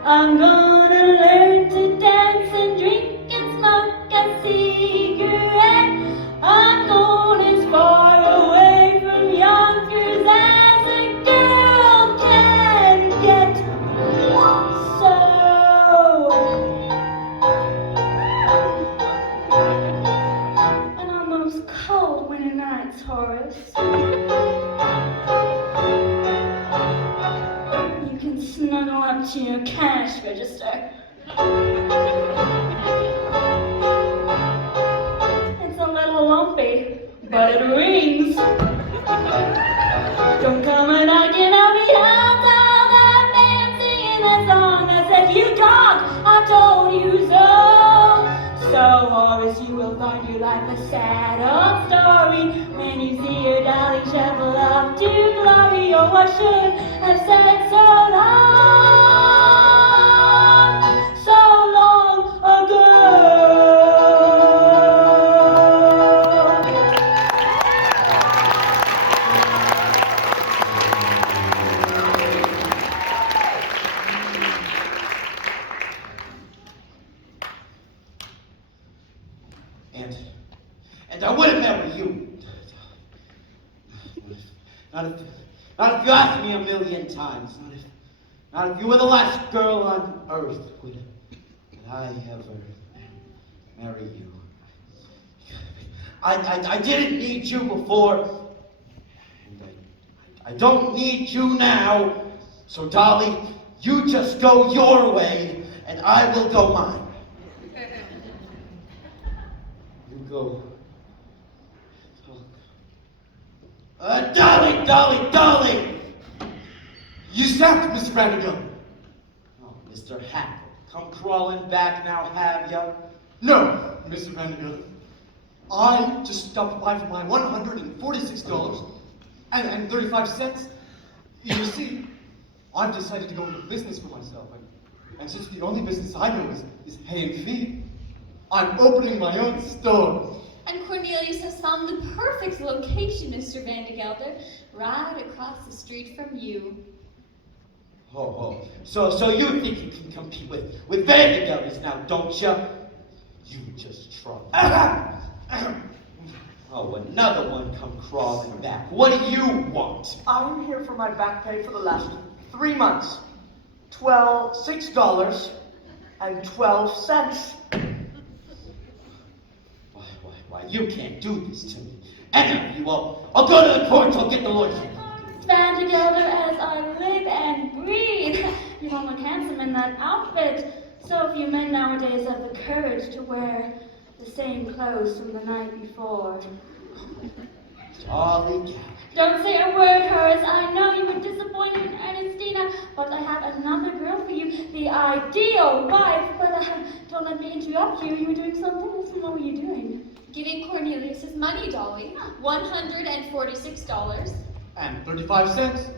I'm gonna learn to dance and drink and smoke a cigarette. I'm going as far away from Yonkers as a girl can get. So and on those cold winter nights, Horace, you can snuggle up to your cash register. It's a little lumpy, but it rings. Don't come a knocking, I'll be out down that man singing that song that says, you dog, I told you so. So, Horace, you will find your life a sad old story when you see your Dolly shuffle off to glory. Oh, I should have said so long ago. And I would have married you. Not if you asked me a million times. Not if you were the last girl on earth. Would I ever marry you? I didn't need you before. And I don't need you now. So, Dolly, you just go your way, and I will go mine. You go. Dolly! You snapped, Mr. Vanderbilt. Oh, Mr. Hackle, come crawling back now, have ya? No, Mr. Vanderbilt. I just stopped by for my $146.35. You see, I've decided to go into business for myself, and since the only business I know is hay and feed, I'm opening my own store. And Cornelius has found the perfect location, Mr. Vandergelder, right across the street from you. Oh. So you think you can compete with Vandergelder's now, don't you? You just try. Oh, another one come crawling back. What do you want? I'm here for my back pay for the last 3 months. $6.12. Why, you can't do this to me. Any of you, I'll go to the court, I'll get the lawyers. Stand together as I live and breathe. You don't look handsome in that outfit. So few men nowadays have the courage to wear the same clothes from the night before. Dolly. Don't say a word, Horace. I know you were disappointed in Ernestina, but I have another girl for you, the ideal wife. But don't let me interrupt you. You were doing something. What were you doing? Giving Cornelius his money, Dolly. $146. And 35 cents.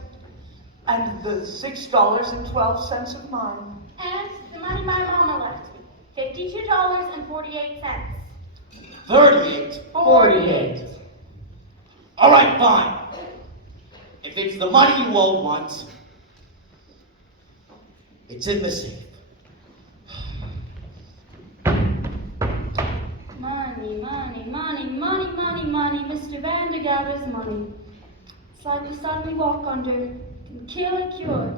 And the $6.12 of mine. And the money my mama left me, $52.48. 38. 48. All right, fine. If it's the money you all want, it's in the safe. Money, Mr. Vandergatter's money. It's like the sun we walk under, can kill and cure.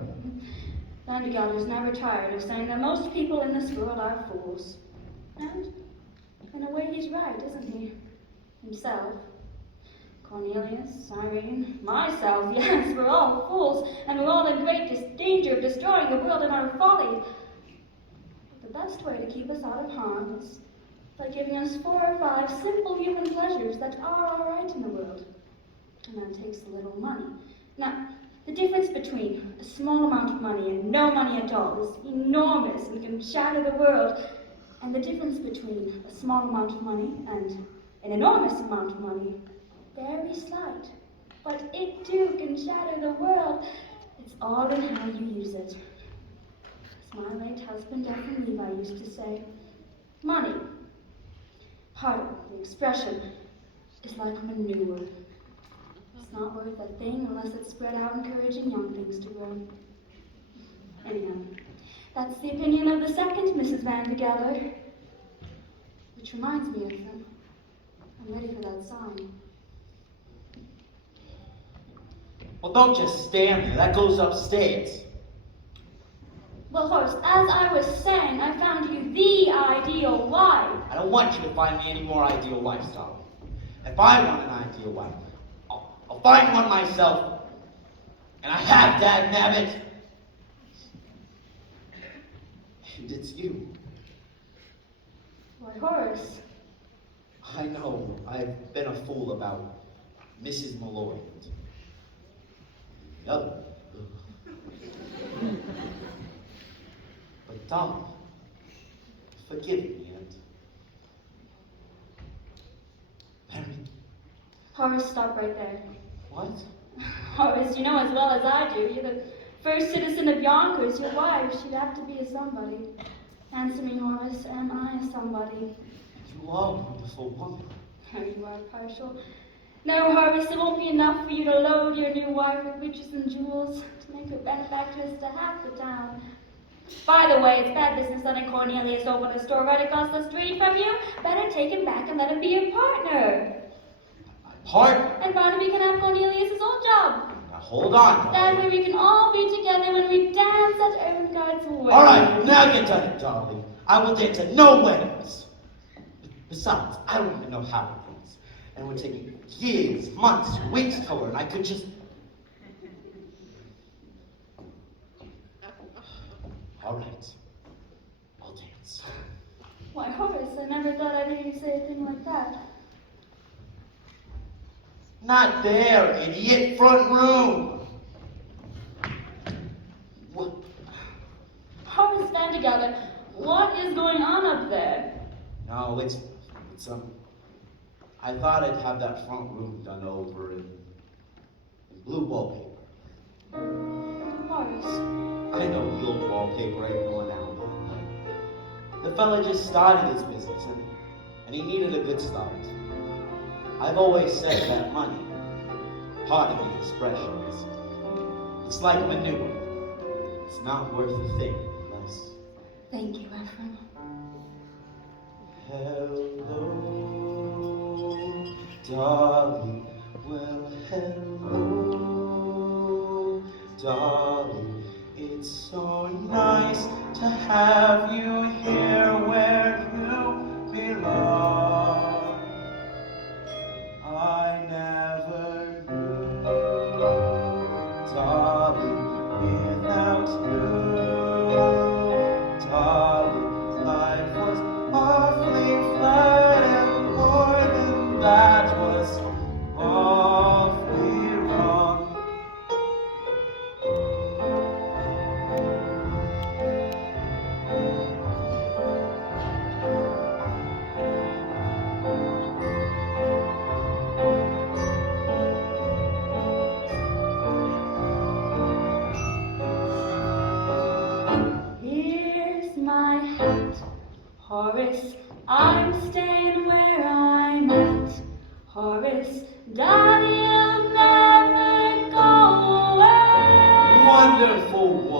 Vandergatter's never tired of saying that most people in this world are fools. And in a way he's right, isn't he? Himself. Cornelius, Irene, myself, yes, we're all fools, and we're all in great danger of destroying the world in our folly. But the best way to keep us out of harm is by giving us 4 or 5 simple human pleasures that are all right in the world. And that takes a little money. Now, the difference between a small amount of money and no money at all is enormous and can shatter the world. And the difference between a small amount of money and an enormous amount of money, very slight. But it too can shatter the world. It's all in how you use it. As my late husband, F. Levi, used to say, money, pardon the expression, is like manure. It's not worth a thing unless it's spread out encouraging young things to grow. Anyhow, that's the opinion of the second Mrs. Vandergather. Which reminds me of them. I'm ready for that sign. Well, don't just stand there. That goes upstairs. Well, Horace, as I was saying, I found you the ideal wife. I don't want you to find me any more ideal wives, Dolly. If I want an ideal wife, I'll find one myself. And I have, dad-nabbit. And it's you. Why, Horace. I know I've been a fool about Mrs. Malloy. The other. But Dolly, forgive me and marry me. Horace, stop right there. What? Horace, you know as well as I do, you're the first citizen of Yonkers. Your wife, she'd have to be a somebody. Answer me, Horace, am I a somebody? You are a wonderful woman. You are partial. No, Horace, it won't be enough for you to load your new wife with riches and jewels to make her benefactress to half the town. By the way, it's bad business letting Cornelius open a store right across the street from you. Better take him back and let him be your partner. Partner? And Barnaby can have Cornelius' old job. Now hold on. That way we can all be together when we dance at Ermengarde's wedding. All right, now get done it, Dolly. I will dance at no weddings. Besides, I don't even know how it is. And it would take me years, months, weeks to learn. I could just... All right, I'll dance. Why, Horace, I never thought I'd hear you say a thing like that. Not there, idiot. Front room. What? Horace Vandergather, what is going on up there? No, it's I thought I'd have that front room done over in blue wallpaper. Horace. I know the old wallpaper ain't going out. The fella just started his business and he needed a good start. I've always said that money, pardon the expression, it's like manure. It's not worth a thing unless... Thank you, Ephraim. Hello, Dolly. Well, hello, Dolly. It's so nice to have you here where you belong. I never knew, Dolly, without you, Dolly, life was awfully flat and more than that was awfully wrong. Horace, I'm staying where I'm at. Horace, Dolly'll never go away. Wonderful